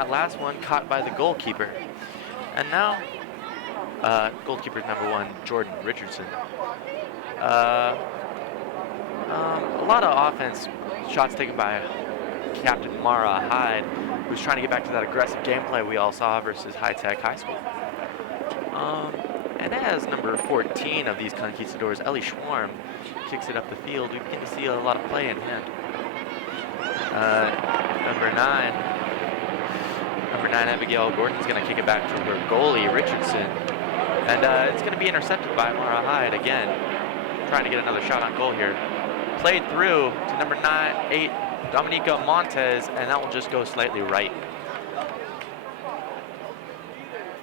That last one caught by the goalkeeper. And now, goalkeeper number 1, Jordan Richardson. A lot of offense, shots taken by Captain Mara Hyde, who's trying to get back to that aggressive gameplay we all saw versus High Tech High School. And as number 14 of these Conquistadors, Ellie Schwarm, kicks it up the field, we begin to see a lot of play in hand. Number 9, Abigail Gordon's going to kick it back to her goalie, Richardson. And it's going to be intercepted by Mara Hyde again, trying to get another shot on goal here. Played through to number 8, Dominica Montez, and that will just go slightly right.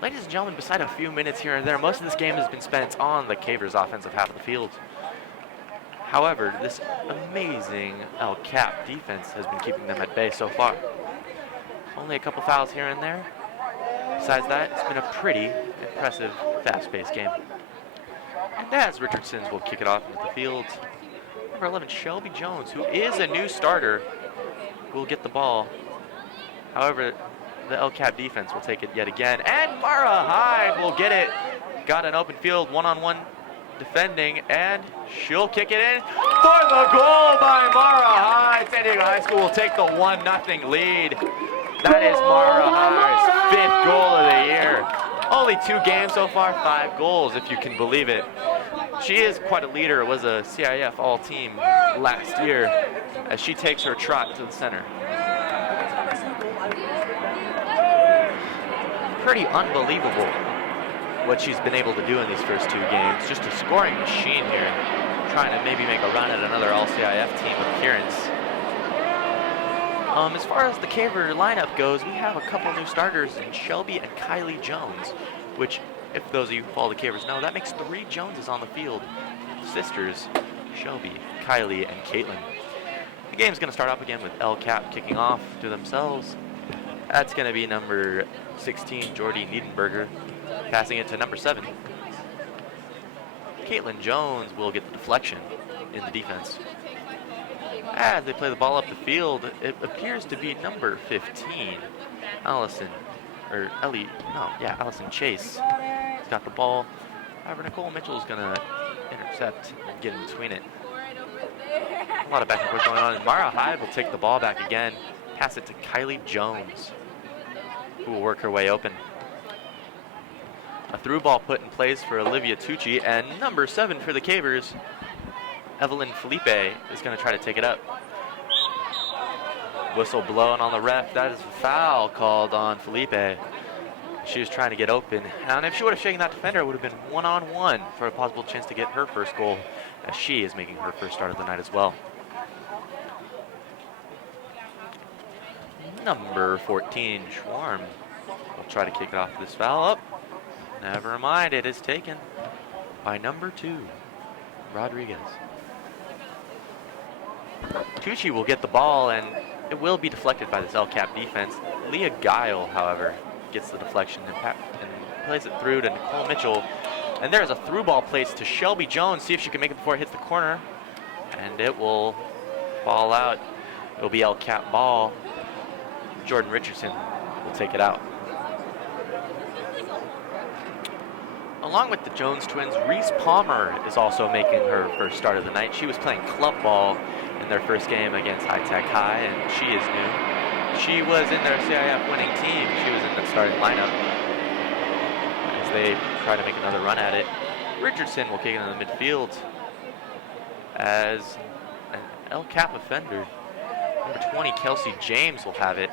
Ladies and gentlemen, beside a few minutes here and there, most of this game has been spent on the Cavers' offensive half of the field. However, this amazing El Cap defense has been keeping them at bay so far. Only a couple fouls here and there. Besides that, it's been a pretty impressive, fast-paced game. And as Richardson's will kick it off into the field, number 11, Shelby Jones, who is a new starter, will get the ball. However, the El Cap defense will take it yet again, and Mara Hyde will get it. Got an open field, one-on-one defending, and she'll kick it in for the goal by Mara Hyde. San Diego High School will take the 1-0 lead. That is Mara Hyde's 5th goal of the year. Only 2 games so far, 5 goals, if you can believe it. She is quite a leader, was a CIF all-team last year, as she takes her trot to the center. Pretty unbelievable what she's been able to do in these first 2 games. Just a scoring machine here, trying to maybe make a run at another all-CIF team appearance. As far as the Caver lineup goes, we have a couple new starters in Shelby and Kylie Jones, which, if those of you who follow the Cavers know, that makes 3 Joneses on the field. Sisters, Shelby, Kylie, and Caitlin. The game's going to start up again with El Cap kicking off to themselves. That's going to be number 16, Jordy Niedenberger, passing it to number 7. Caitlin Jones will get the deflection in the defense. As they play the ball up the field, it appears to be number 15, Allison Chase. He's got the ball. However, Nicole Mitchell is going to intercept and get in between it. A lot of back and forth going on. And Mara Hyde will take the ball back again, pass it to Kylie Jones, who will work her way open. A through ball put in place for Olivia Tucci, and number 7 for the Cavers, Evelyn Felipe, is going to try to take it up. Whistle blown on the ref. That is a foul called on Felipe. She was trying to get open, and if she would have shaken that defender, it would have been one-on-one for a possible chance to get her first goal, as she is making her first start of the night as well. Number 14, Schwarm, will try to kick it off this foul up. Never mind, it is taken by number 2, Rodriguez. Tucci will get the ball, and it will be deflected by this El Cap defense. Leah Guile, however, gets the deflection and plays it through to Nicole Mitchell. And there's a through ball placed to Shelby Jones. See if she can make it before it hits the corner. And it will fall out. It'll be El Cap ball. Jordan Richardson will take it out. Along with the Jones twins, Reese Palmer is also making her first start of the night. She was playing club ball in their first game against High Tech High, and she is new. She was in their CIF winning team. She was in the starting lineup as they try to make another run at it. Richardson will kick it in the midfield as an El Cap offender. Number 20, Kelsey James, will have it.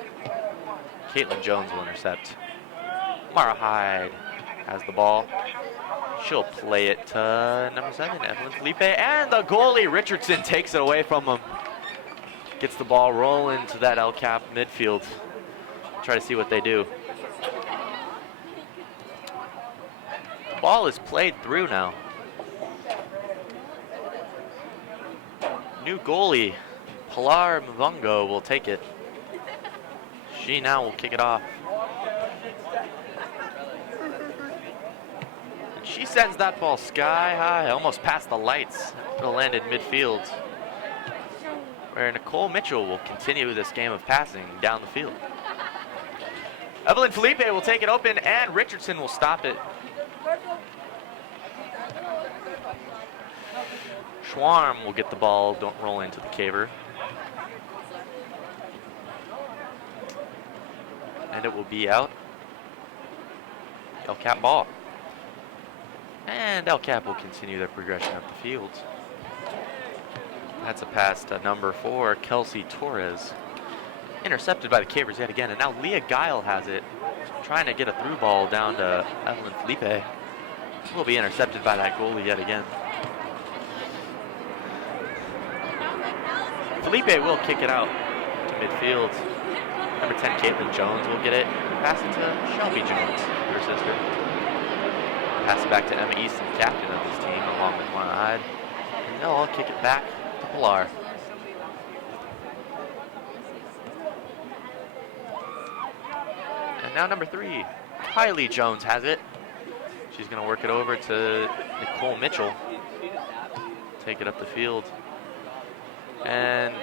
Caitlin Jones will intercept. Mara Hyde has the ball. She'll play it to number 7, Evelyn Felipe, and the goalie, Richardson, takes it away from him. Gets the ball rolling to that El Cap midfield. Try to see what they do. Ball is played through now. New goalie, Pilar Mvongo, will take it. She now will kick it off. She sends that ball sky high, almost past the lights. It'll land in midfield, where Nicole Mitchell will continue this game of passing down the field. Evelyn Felipe will take it open, and Richardson will stop it. Schwarm will get the ball, don't roll into the caver. And it will be out. Elcap ball. And Elcap will continue their progression up the field. That's a pass to number 4, Kelsey Torres. Intercepted by the Cavers yet again, and now Leah Guile has it, trying to get a through ball down to Evelyn Felipe. Will be intercepted by that goalie yet again. Felipe will kick it out to midfield. Number 10, Caitlin Jones will get it. Pass it to Shelby Jones, her sister. Pass it back to Emma Easton, captain of this team, along with Lana Hyde. And they'll all kick it back to Pilar. And now number 3, Kylie Jones has it. She's going to work it over to Nicole Mitchell. Take it up the field. And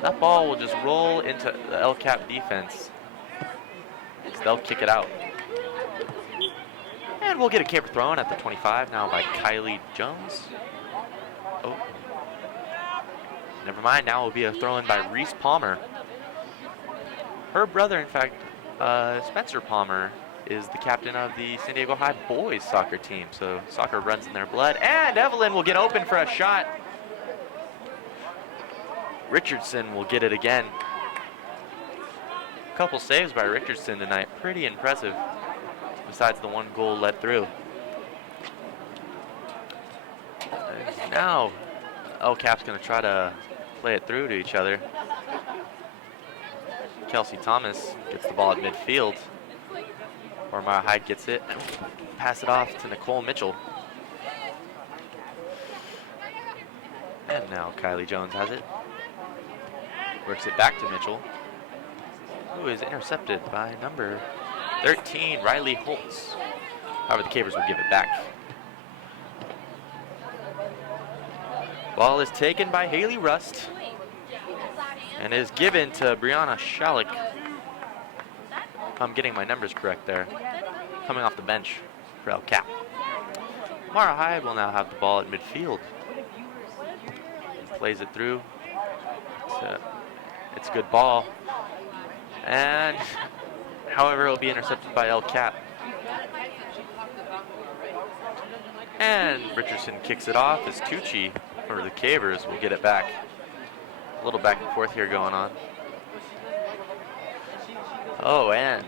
that ball will just roll into the Elcap defense. So they'll kick it out. And we'll get a caper thrown at the 25 now by Kylie Jones. Oh. Never mind, now it will be a throw in by Reese Palmer. Her brother, in fact, Spencer Palmer, is the captain of the San Diego High boys soccer team. So soccer runs in their blood. And Evelyn will get open for a shot. Richardson will get it again. A couple saves by Richardson tonight. Pretty impressive, besides the one goal let through. And now, Elcap's going to try to play it through to each other. Kelsey Thomas gets the ball at midfield. Mara Hyde gets it and pass it off to Nicole Mitchell. And now Kylie Jones has it. Works it back to Mitchell, who is intercepted by number 13, Riley Holtz. However, the Cavers will give it back. Ball is taken by Haley Rust and is given to Brianna Shalik. I'm getting my numbers correct there. Coming off the bench for Elcap. Mara Hyde will now have the ball at midfield. Plays it through. It's a good ball. And, however, it will be intercepted by Elcap. And Richardson kicks it off as Tucci, or the Cavers, will get it back. A little back and forth here going on. Oh, and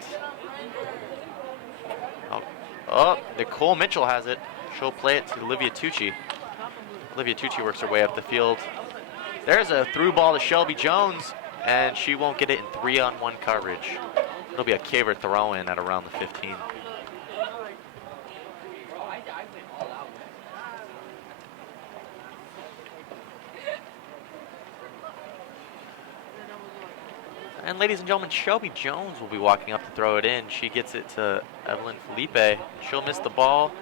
Nicole Mitchell has it. She'll play it to Olivia Tucci. Olivia Tucci works her way up the field. There's a through ball to Shelby Jones, and she won't get it in 3-on-1 coverage. It'll be a Caver throw-in at around the 15. And ladies and gentlemen, Shelby Jones will be walking up to throw it in. She gets it to Evelyn Felipe. She'll miss the ball.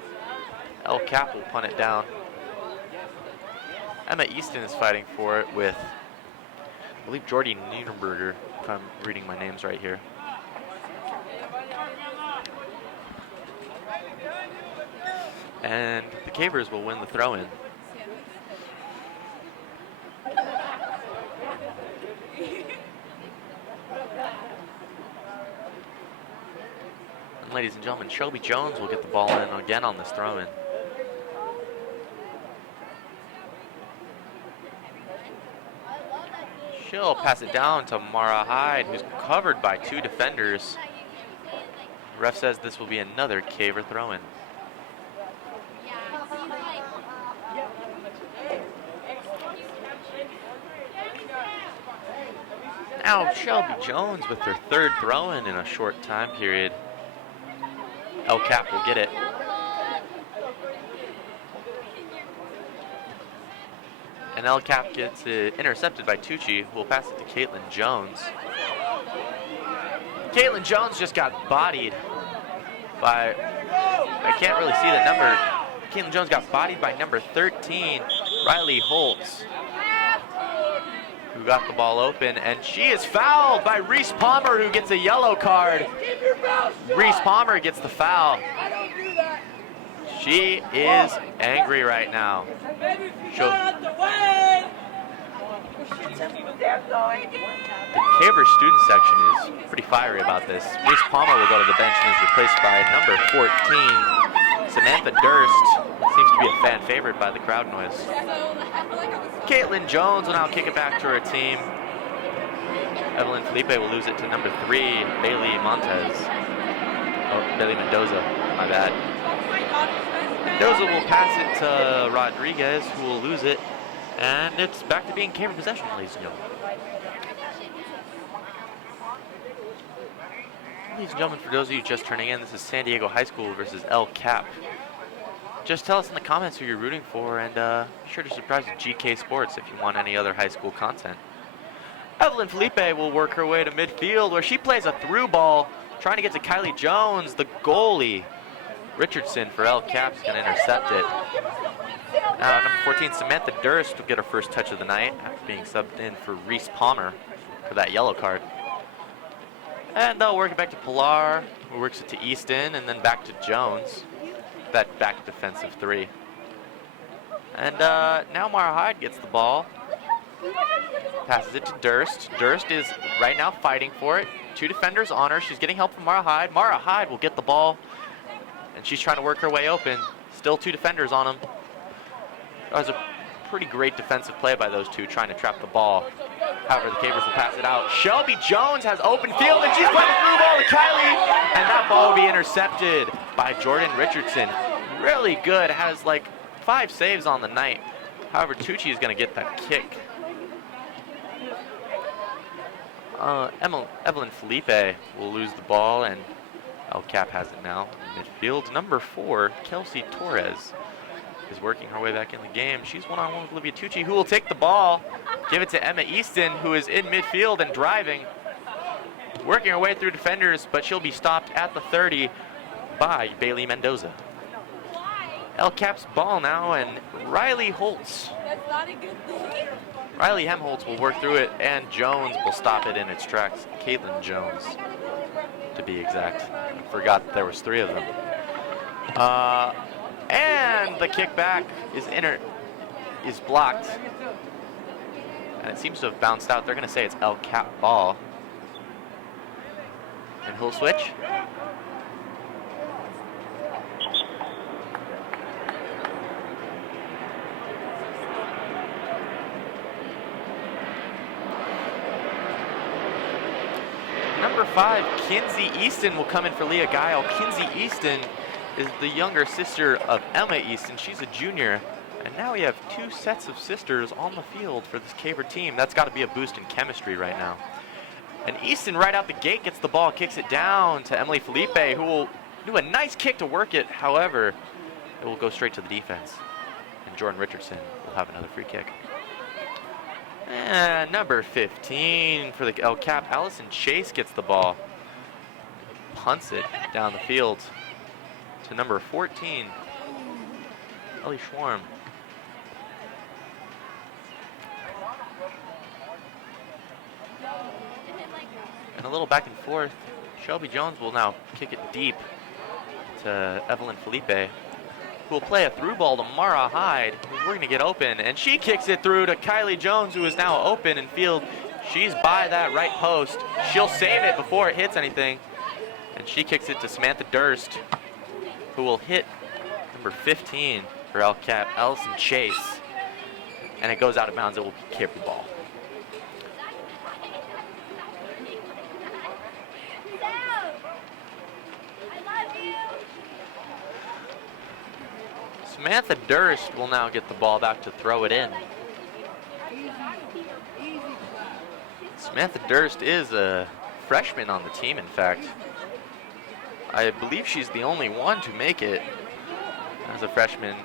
Elcap will punt it down. Emma Easton is fighting for it with, I believe, Jordy Niederberger, if I'm reading my names right here. And the Cavers will win the throw-in. And ladies and gentlemen, Shelby Jones will get the ball in again on this throw-in. She'll pass it down to Mara Hyde, who's covered by 2 defenders. Ref says this will be another Caver throw-in. Now Shelby Jones with her 3rd throw-in in a short time period. Elcap will get it. And Elcap gets it intercepted by Tucci, who will pass it to Caitlin Jones. Caitlin Jones just got bodied by, I can't really see the number. Caitlin Jones got bodied by number 13, Riley Holtz. who got the ball open, and she is fouled by Reese Palmer, who gets a yellow card. Reese Palmer gets the foul. She is angry right now. The Caver student section is pretty fiery about this. Reese Palmer will go to the bench and is replaced by number 14, Samantha Durst. Seems to be a fan favorite by the crowd noise. Caitlin Jones will now kick it back to her team. Evelyn Felipe will lose it to number 3, Bailey Montez. Oh, Bailey Mendoza, my bad. Mendoza will pass it to Rodriguez, who will lose it. And it's back to being Caver possession, ladies and gentlemen. Ladies and gentlemen, for those of you just turning in, this is San Diego High School versus El Cap. Just tell us in the comments who you're rooting for, and be sure to subscribe to GK Sports if you want any other high school content. Evelyn Felipe will work her way to midfield, where she plays a through ball, trying to get to Kylie Jones, the goalie. Richardson for El Cap is going to intercept it. Number 14, Samantha Durst will get her first touch of the night after being subbed in for Reese Palmer for that yellow card. And they'll work it back to Pilar, who works it to Easton, and then back to Jones. That back defensive 3. And now Mara Hyde gets the ball. Passes it to Durst. Durst is right now fighting for it. 2 defenders on her. She's getting help from Mara Hyde. Mara Hyde will get the ball, and she's trying to work her way open. Still 2 defenders on him. That was a pretty great defensive play by those 2 trying to trap the ball. However, the Cavers will pass it out. Shelby Jones has open field, and she's playing a through ball to Kylie, and that ball will be intercepted by Jordan Richardson. Really good, has like 5 saves on the night. However, Tucci is going to get that kick. Evelyn Felipe will lose the ball, and El Cap has it now in midfield. Number 4, Kelsey Torres, is working her way back in the game. She's one-on-one with Olivia Tucci, who will take the ball, give it to Emma Easton, who is in midfield and driving, working her way through defenders, but she'll be stopped at the 30 by Bailey Mendoza. El Cap's ball now, and Riley Holtz. That's not a good thing. Riley Hemholtz will work through it, and Jones will stop it in its tracks. Caitlin Jones, to be exact. I forgot that there was 3 of them. And the kickback is blocked. And it seems to have bounced out. They're going to say it's El Cap ball. And he'll switch. Number 5, Kinsey Easton will come in for Leah Guile. Kinsey Easton is the younger sister of Emma Easton. She's a junior. And now we have 2 sets of sisters on the field for this Caver team. That's got to be a boost in chemistry right now. And Easton right out the gate gets the ball, kicks it down to Emily Felipe, who will do a nice kick to work it. However, it will go straight to the defense. And Jordan Richardson will have another free kick. And number 15 for the El Cap, Allison Chase gets the ball. Punts it down the field to number 14, Ellie Schwarm. And a little back and forth. Shelby Jones will now kick it deep to Evelyn Felipe, who will play a through ball to Mara Hyde, who's working to get open, and she kicks it through to Kylie Jones, who is now open in field. She's by that right post. She'll save it before it hits anything, and she kicks it to Samantha Durst, who will hit number 15 for El Cap, Allison Chase, and it goes out of bounds. It will be Caver ball. Samantha Durst will now get the ball back to throw it in. Samantha Durst is a freshman on the team, in fact. I believe she's the only one to make it as a freshman,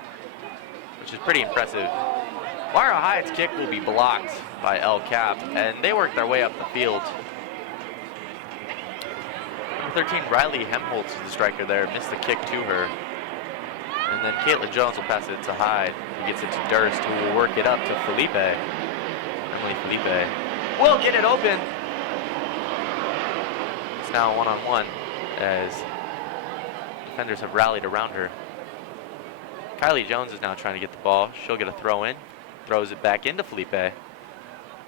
which is pretty impressive. Mara Hyde's kick will be blocked by El Cap, and they work their way up the field. Number 13, Riley Hemholtz is the striker there, missed the kick to her. And then Caitlin Jones will pass it to Hyde. He gets it to Durst, who will work it up to Felipe. And Emily Felipe will get it open. It's now one-on-one as defenders have rallied around her. Kylie Jones is now trying to get the ball. She'll get a throw in, throws it back into Felipe,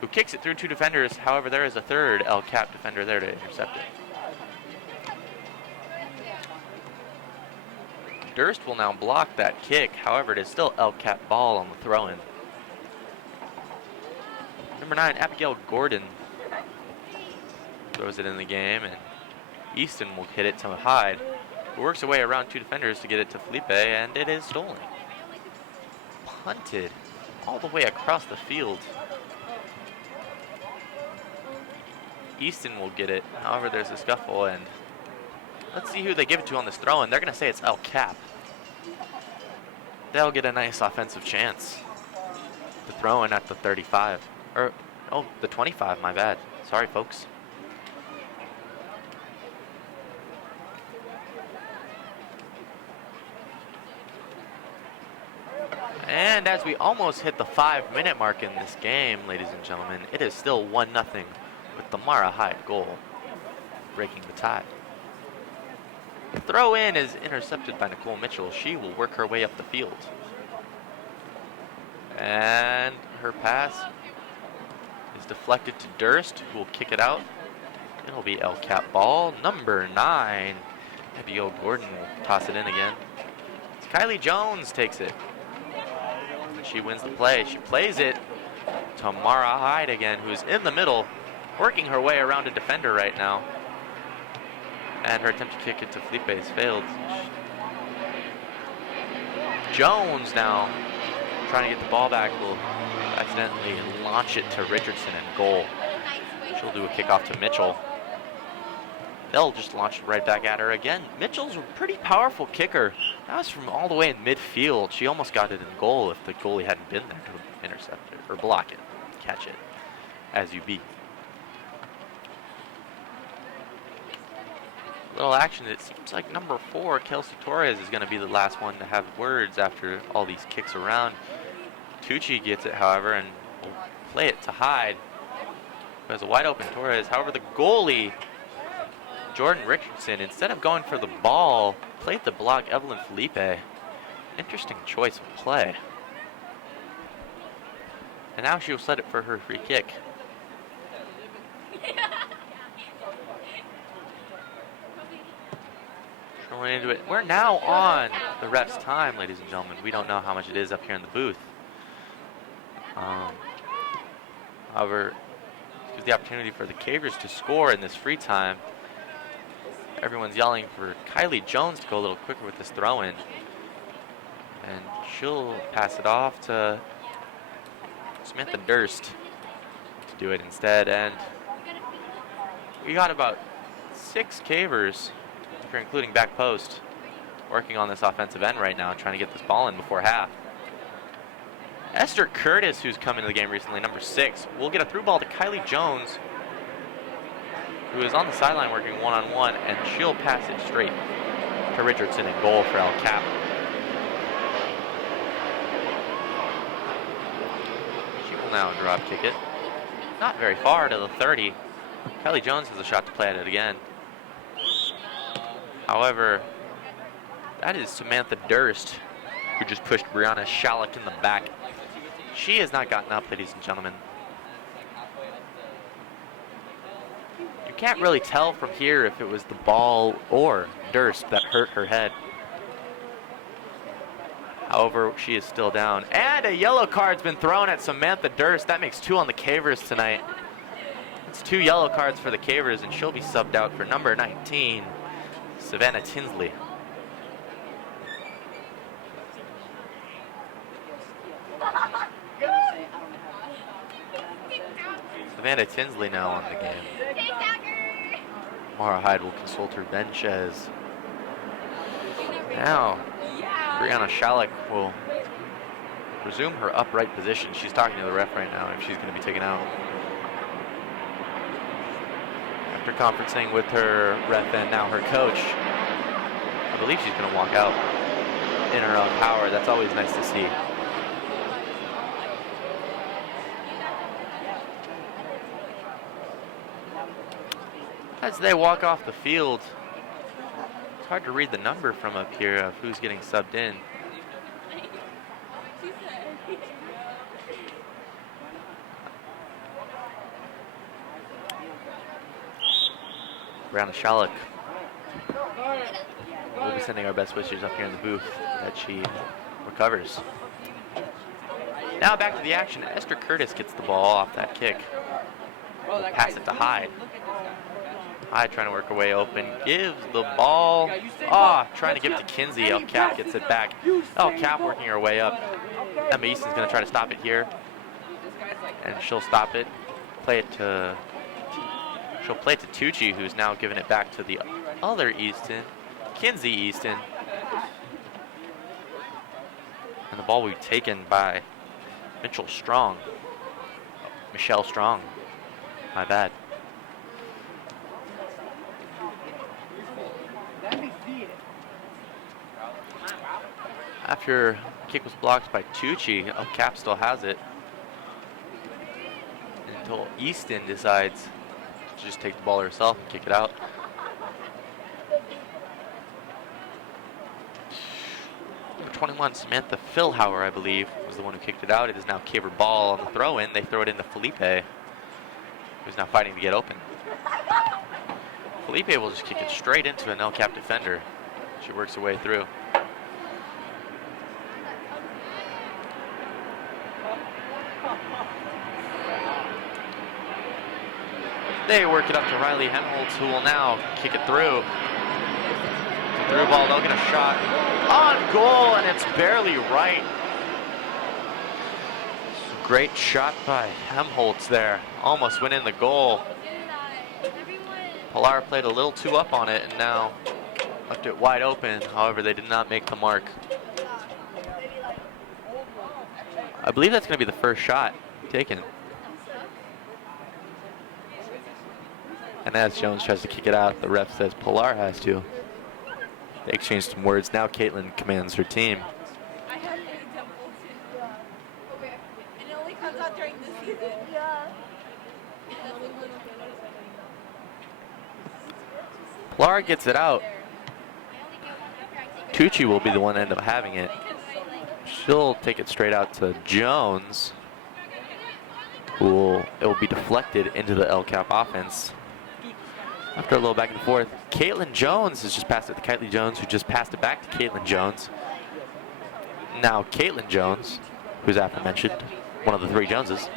who kicks it through 2 defenders. However, there is a third El Cap defender there to intercept it. Durst will now block that kick. However, it is still El Cap ball on the throw-in. Number 9, Abigail Gordon throws it in the game, and Easton will hit it to Hyde, who works away around 2 defenders to get it to Felipe, and it is stolen. Punted all the way across the field. Easton will get it. However, there's a scuffle, and let's see who they give it to on this throw-in. They're going to say it's El Cap. They'll get a nice offensive chance to throw in at the 35. Or, oh, the 25, my bad. Sorry, folks. And as we almost hit the 5-minute mark in this game, ladies and gentlemen, it is still 1-0 with the Mara Hyde goal, breaking the tie. The throw in is intercepted by Nicole Mitchell. She will work her way up the field. And her pass is deflected to Durst, who will kick it out. It'll be El Cap ball. Number 9, Abigail Gordon will toss it in again. Kylie Jones takes it. She wins the play. She plays it to Mara Hyde again, who's in the middle, working her way around a defender right now. And her attempt to kick it to Felipe has failed. Jones now trying to get the ball back, will accidentally launch it to Richardson and goal. She'll do a kickoff to Mitchell. They'll just launch it right back at her again. Mitchell's a pretty powerful kicker. That was from all the way in midfield. She almost got it in goal if the goalie hadn't been there to intercept it, or block it, catch it, as you be. Little action. It seems like number 4, Kelsey Torres, is going to be the last one to have words after all these kicks around. Tucci gets it, however, and will play it to Hyde. There's a wide open Torres. However, the goalie, Jordan Richardson, instead of going for the ball, played the block Evelyn Felipe. Interesting choice of play. And now she will set it for her free kick. Rolling into it. We're now on the ref's time, ladies and gentlemen. We don't know how much it is up here in the booth. However, it gives the opportunity for the Cavers to score in this free time. Everyone's yelling for Kylie Jones to go a little quicker with this throw-in. And she'll pass it off to Samantha Durst to do it instead. And we got about 6 Cavers, if you're including back post, working on this offensive end right now, trying to get this ball in before half. Esther Curtis, who's come into the game recently, number 6, will get a through ball to Kylie Jones, who is on the sideline working one-on-one, and she'll pass it straight to Richardson in goal for El Cap. She will now drop kick it. Not very far to the 30. Kylie Jones has a shot to play at it again. However, that is Samantha Durst, who just pushed Brianna Shalek in the back. She has not gotten up, ladies and gentlemen. You can't really tell from here if it was the ball or Durst that hurt her head. However, she is still down. And a yellow card's been thrown at Samantha Durst. That makes 2 on the Cavers tonight. It's 2 yellow cards for the Cavers, and she'll be subbed out for number 19, Savannah Tinsley. Savannah Tinsley now on the game. Mara Hyde will consult her bench as now Brianna Shalek will resume her upright position. She's talking to the ref right now if she's going to be taken out. After conferencing with her ref and now her coach, I believe she's going to walk out in her own power. That's always nice to see. As they walk off the field, it's hard to read the number from up here of who's getting subbed in. Brianna Shalek. We'll be sending our best wishes up here in the booth that she recovers. Now back to the action. Esther Curtis gets the ball off that kick. We'll pass it to Hyde. Hyde trying to work her way open. Gives the ball. Trying to give it to Kinsey. Elcap gets it back. Elcap working her way up. Emma Easton's going to try to stop it here. And she'll stop it. She'll play it to Tucci, who's now giving it back to the other Easton, Kinsey Easton. And the ball will be taken by Michelle Strong. My bad. After the kick was blocked by Tucci, Cap still has it until Easton decides to just take the ball herself and kick it out. Number 21, Samantha Philhauer, I believe, was the one who kicked it out. It is now Caver ball on the throw-in. They throw it into Felipe, who's now fighting to get open. Felipe will just kick it straight into an Elcap defender. She works her way through. They work it up to Riley Helmholtz, who will now kick it through. Through ball, they'll get a shot on goal, and it's barely right. Great shot by Helmholtz there. Almost went in the goal. Pilar played a little too up on it and now left it wide open. However, they did not make the mark. I believe that's going to be the first shot taken. And as Jones tries to kick it out, the ref says Pilar has to. They exchange some words. Now Caitlin commands her team. Pilar gets it out. Tucci will be the one to end up having it. She'll take it straight out to Jones, it will be deflected into the Elcap offense. After a little back and forth, Caitlin Jones has just passed it to Kylie Jones, who just passed it back to Caitlin Jones. Now Caitlin Jones, who's aforementioned, one of the three Joneses,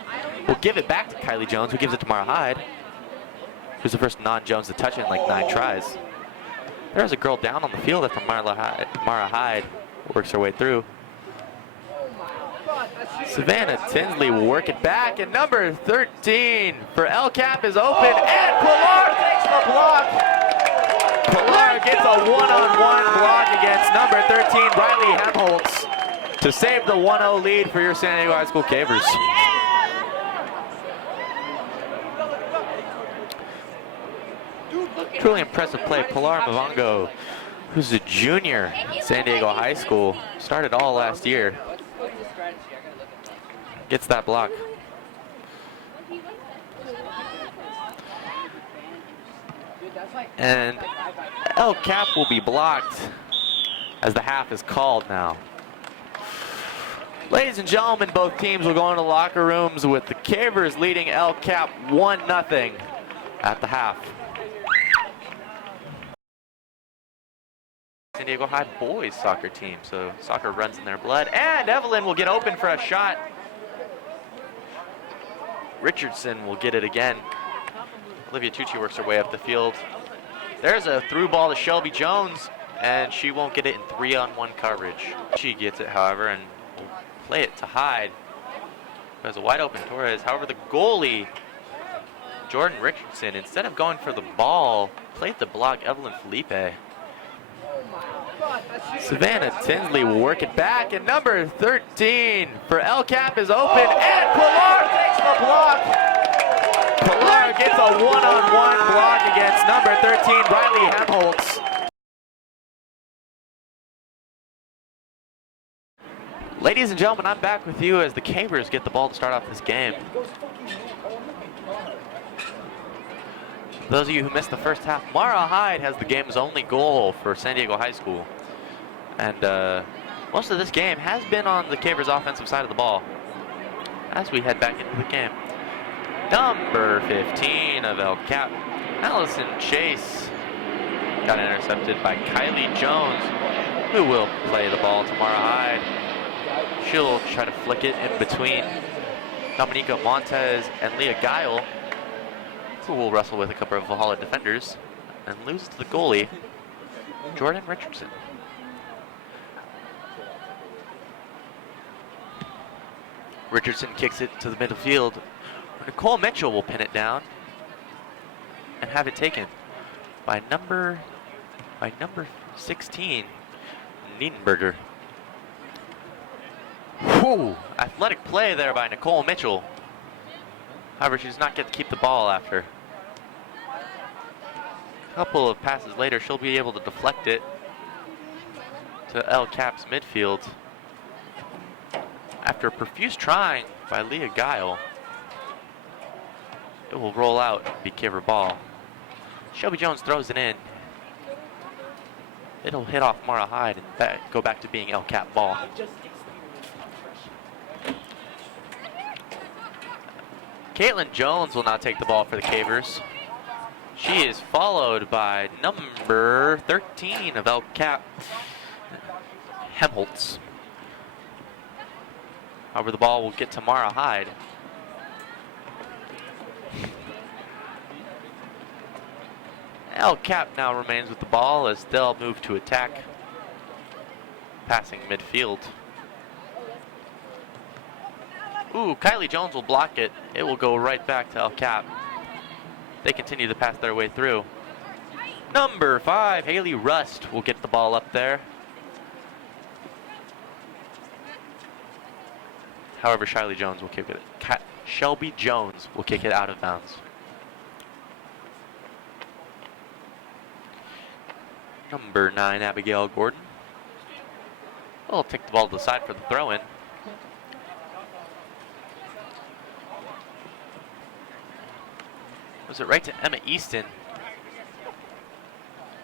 will give it back to Kylie Jones, who gives it to Mara Hyde, who's the first non-Jones to touch it in like 9 tries. There's a girl down on the field after Mara Hyde works her way through. Savannah Tinsley will work it back, and number 13 for Elcap is open, and Pilar takes the block. Pilar gets a one-on-one block against number 13, Riley Helmholtz, to save the 1-0 lead for your San Diego High School Cavers. Truly impressive play. Pilar Mavongo, who's a junior at San Diego High School, started all last year. Gets that block. And Elcap will be blocked as the half is called now. Ladies and gentlemen, both teams will go into locker rooms with the Cavers leading Elcap 1-0 at the half. San Diego High boys soccer team, so soccer runs in their blood. And Evelyn will get open for a shot. Richardson will get it again. Olivia Tucci works her way up the field. There's a through ball to Shelby Jones, and she won't get it in 3-on-1 coverage. She gets it, however, and will play it to Hyde. There's a wide open Torres. However, the goalie, Jordan Richardson, instead of going for the ball, played the block Evelyn Felipe. Savannah Tinsley will work it back, and number 13 for Elcap is open, and Pilar takes the block. Pilar gets a one-on-one block against number 13, Riley Helmholtz. Ladies and gentlemen, I'm back with you as the Cavers get the ball to start off this game. those of you who missed the first half, Mara Hyde has the game's only goal for San Diego High School. And most of this game has been on the Cavers' offensive side of the ball. As we head back into the game. Number 15 of El Cap, Allison Chase, got intercepted by Kylie Jones, who will play the ball to Mara Hyde. She'll try to flick it in between Dominica Montez and Leah Guile, who will wrestle with a couple of Valhalla defenders and lose to the goalie, Jordan Richardson. Richardson kicks it to the midfield. Nicole Mitchell will pin it down and have it taken by number 16, Niedenberger. Whew, athletic play there by Nicole Mitchell. However, she does not get to keep the ball after. A couple of passes later, she'll be able to deflect it to El Cap's midfield. After profuse trying by Leah Guile, it will roll out and be Caver ball. Shelby Jones throws it in. It'll hit off Mara Hyde and go back to being El Cap ball. Caitlin Jones will now take the ball for the Cavers. She is followed by number 13 of El Cap, Hemholtz. However, the ball will get to Mara Hyde. El Cap now remains with the ball as they'll move to attack, passing midfield. Ooh, Kylie Jones will block it. It will go right back to El Cap. They continue to pass their way through. Number 5, Haley Rust will get the ball up there. However, Shelby Jones will kick it out of bounds. Number 9, Abigail Gordon will take the ball to the side for the throw-in. Was it right to Emma Easton,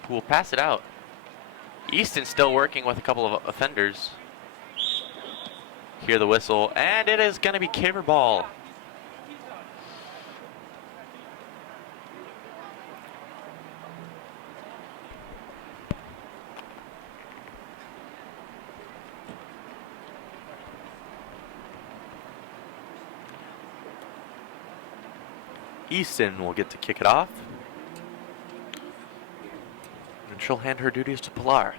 who will pass it out. Easton still working with a couple of offenders. Hear the whistle, and it is going to be Caver ball. Easton will get to kick it off. And she'll hand her duties to Pilar.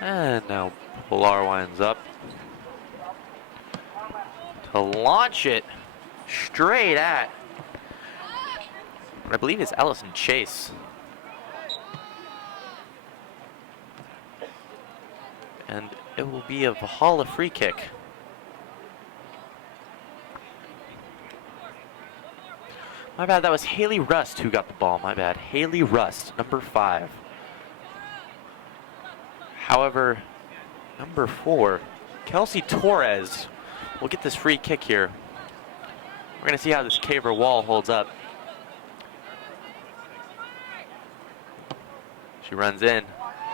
And now Pilar winds up to launch it straight at, I believe it's Allison Chase. And it will be a Valhalla free kick. My bad, that was Haley Rust who got the ball. My bad. Haley Rust, number 5. However, number 4, Kelsey Torres will get this free kick here. We're going to see how this Caver wall holds up. She runs in,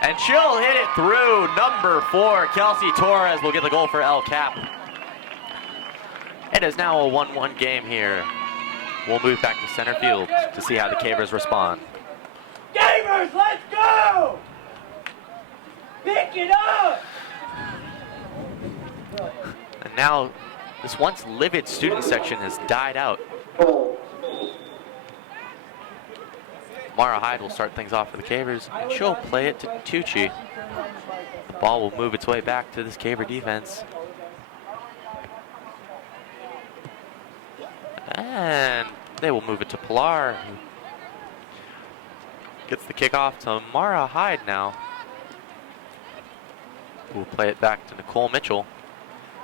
and she'll hit it through. Number 4, Kelsey Torres will get the goal for El Cap. It is now a 1-1 game here. We'll move back to center field to see how the Cavers respond. Cavers, let's go! Pick it up! And now, this once livid student section has died out. Mara Hyde will start things off for the Cavers, and she'll play it to Tucci. The ball will move its way back to this Caver defense. And they will move it to Pilar, who gets the kickoff to Mara Hyde now. We'll play it back to Nicole Mitchell.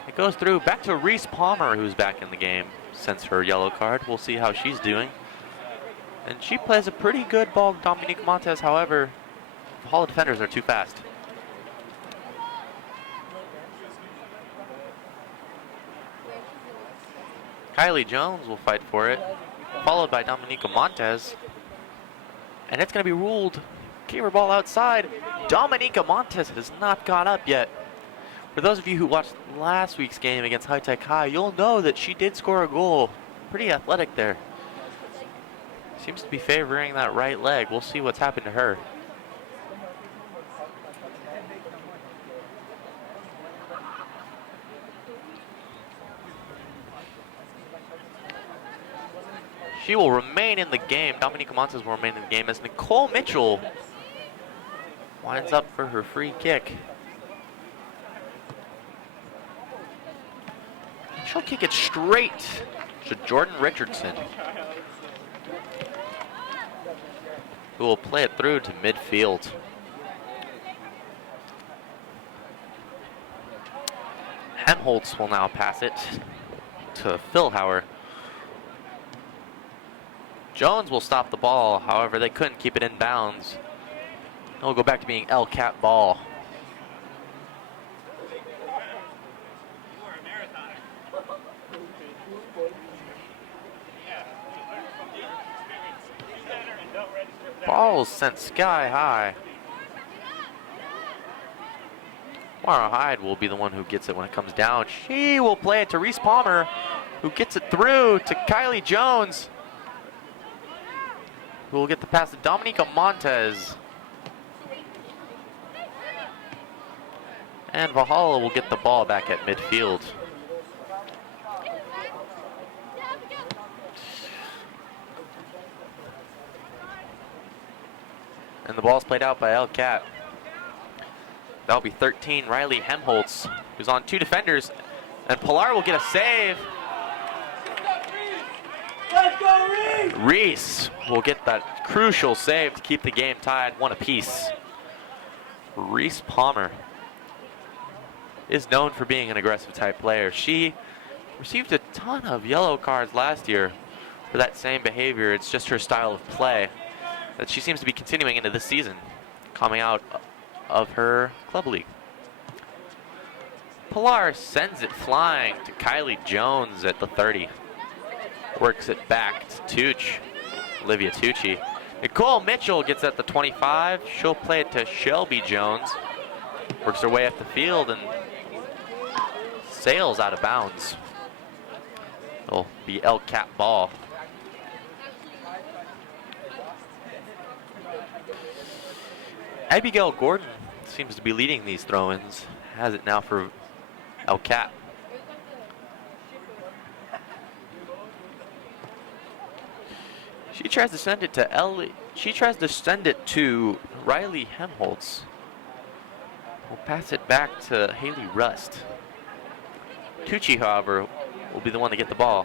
It goes through back to Reese Palmer, who's back in the game since her yellow card. We'll see how she's doing. And she plays a pretty good ball to Dominique Montez. However, the Hall defenders are too fast. Kylie Jones will fight for it, followed by Dominica Montez. And it's going to be ruled Caver ball outside. Dominica Montez has not got up yet. For those of you who watched last week's game against High Tech High, you'll know that she did score a goal. Pretty athletic there. Seems to be favoring that right leg. We'll see what's happened to her. She will remain in the game. Dominica Montez will remain in the game as Nicole Mitchell winds up for her free kick. She'll kick it straight to Jordan Richardson, who will play it through to midfield. Helmholtz will now pass it to Philhauer. Jones will stop the ball, however, they couldn't keep it in bounds. It'll go back to being LCAP ball. Ball sent sky high. Mara Hyde will be the one who gets it when it comes down. She will play it to Reese Palmer, who gets it through to Kylie Jones, who will get the pass to Dominica Montez. And Valhalla will get the ball back at midfield. And the ball's played out by LCAT. That'll be 13, Riley Helmholtz, who's on two defenders. And Pilar will get a save. Let's go, Reese! Reese will get that crucial save to keep the game tied, one apiece. Reese Palmer is known for being an aggressive type player. She received a ton of yellow cards last year for that same behavior. It's just her style of play that she seems to be continuing into this season, coming out of her club league. Pilar sends it flying to Kylie Jones at the 30. Works it back to Tucci, Olivia Tucci. Nicole Mitchell gets at the 25. She'll play it to Shelby Jones. Works her way up the field and sails out of bounds. It'll be LCAP ball. Abigail Gordon seems to be leading these throw-ins. Has it now for LCAP. She tries to send it to Riley Helmholtz. We'll pass it back to Haley Rust. Tucci, however, will be the one to get the ball.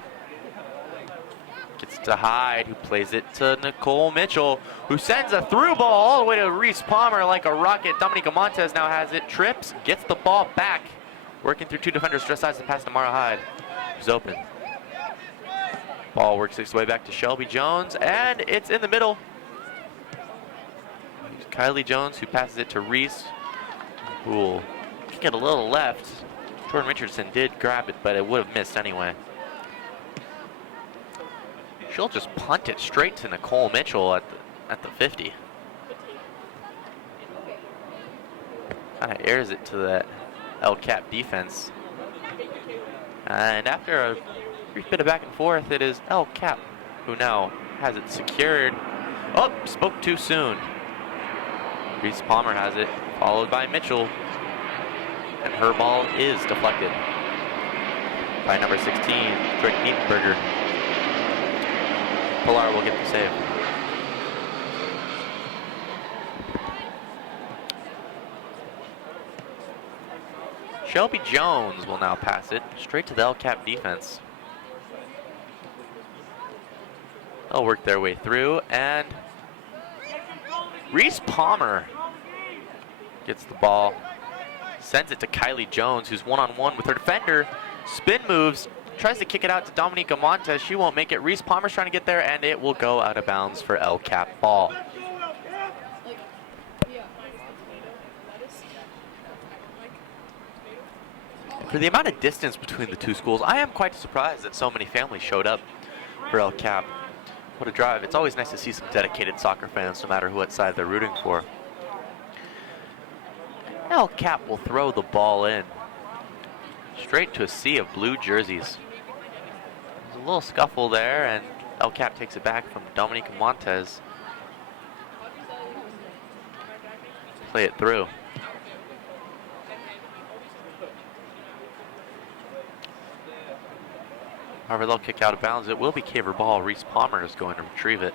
Gets to Hyde, who plays it to Nicole Mitchell, who sends a through ball all the way to Reese Palmer like a rocket. Dominica Montez now has it, trips, gets the ball back. Working through two defenders, just sides the pass to Mara Hyde, who's open. Ball works its way back to Shelby Jones, and it's in the middle. Kylie Jones, who passes it to Reese, who will kick it a little left. Jordan Richardson did grab it, but it would have missed anyway. She'll just punt it straight to Nicole Mitchell at the 50. Kind of airs it to that LCAP defense. And after a brief bit of back and forth, it is LCAP who now has it secured. Oh, spoke too soon. Reese Palmer has it, followed by Mitchell. And her ball is deflected by number 16, Drake Niedenberger. Pilar will get the save. Shelby Jones will now pass it straight to the LCAP defense. They'll work their way through, and Reese Palmer gets the ball, sends it to Kylie Jones, who's one-on-one with her defender, spin moves, tries to kick it out to Dominica Montez. She won't make it. Reese Palmer's trying to get there, and it will go out of bounds for LCAP ball. For the amount of distance between the two schools, I am quite surprised that so many families showed up for El Cap. What a drive. It's always nice to see some dedicated soccer fans, no matter what side they're rooting for. El Cap will throw the ball in, straight to a sea of blue jerseys. There's a little scuffle there, and El Cap takes it back from Dominique Montes. Play it through. However, they'll kick out of bounds. It will be Caver ball. Reese Palmer is going to retrieve it.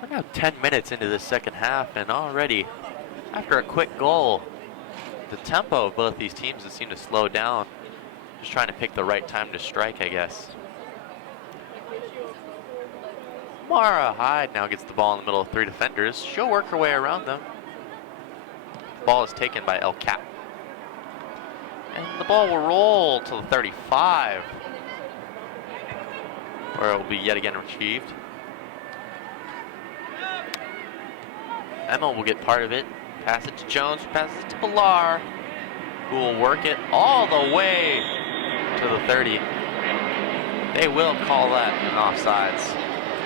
We're now 10 minutes into the second half, and already, after a quick goal, the tempo of both these teams has seemed to slow down. Just trying to pick the right time to strike, I guess. Mara Hyde now gets the ball in the middle of 3 defenders. She'll work her way around them. Ball is taken by El Cap. And the ball will roll to the 35, where it will be yet again retrieved. Emma will get part of it. Pass it to Jones, passes it to Pilar, who will work it all the way to the 30. They will call that an offsides.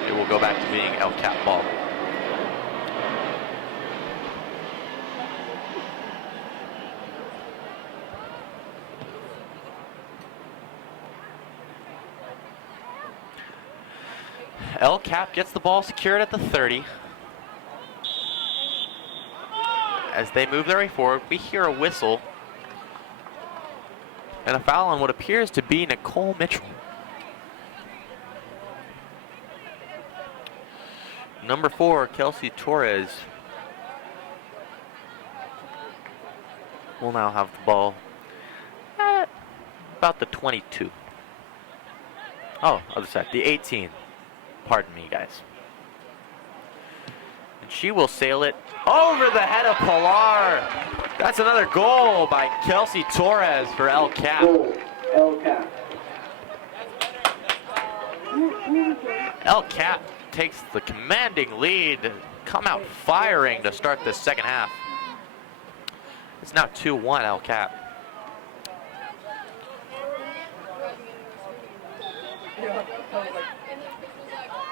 It will go back to being El Cap ball. El Cap gets the ball secured at the 30. As they move their way forward, we hear a whistle and a foul on what appears to be Nicole Mitchell. Number 4, Kelsey Torres, will now have the ball at about the 22. Oh, other side, the 18. Pardon me, guys. And she will sail it over the head of Pilar. That's another goal by Kelsey Torres for El Cap. Goal, El Cap. El Cap takes the commanding lead, come out firing to start this second half. It's now 2-1 El Cap.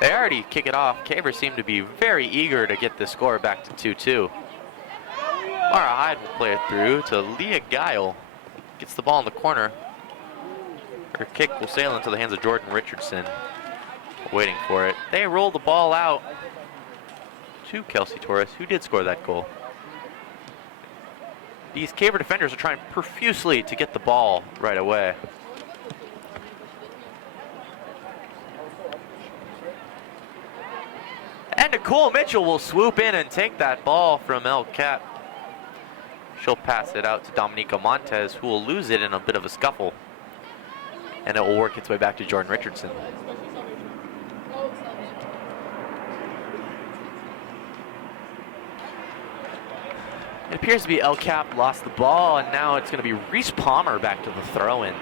They already kick it off. Caver seemed to be very eager to get the score back to 2-2. Mara Hyde will play it through to Leah Guile. Gets the ball in the corner. Her kick will sail into the hands of Jordan Richardson. Waiting for it. They roll the ball out to Kelsey Torres, who did score that goal. These Caver defenders are trying profusely to get the ball right away. And Nicole Mitchell will swoop in and take that ball from El Cap. She'll pass it out to Dominica Montes, who will lose it in a bit of a scuffle. And it will work its way back to Jordan Richardson. It appears to be El Cap lost the ball, and now it's going to be Reese Palmer back to the throw-in.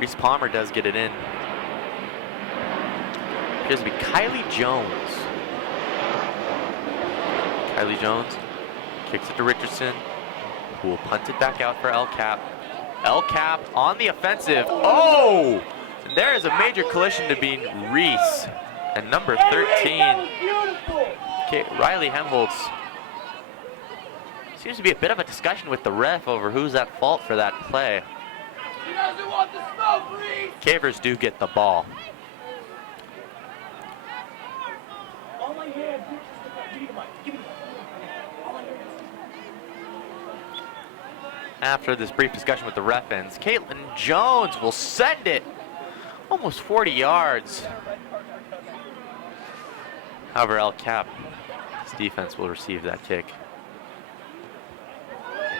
Reese Palmer does get it in. Appears to be Kylie Jones. Kylie Jones kicks it to Richardson, who will punt it back out for El Cap. El Cap on the offensive. Oh! And there is a major collision to be Reese. And number 13, Riley Hemboltz. Seems to be a bit of a discussion with the ref over who's at fault for that play. He doesn't want the smoke, Reese! Cavers do get the ball. After this brief discussion with the ref ends, Caitlin Jones will send it almost 40 yards. However, El Cap's defense will receive that kick.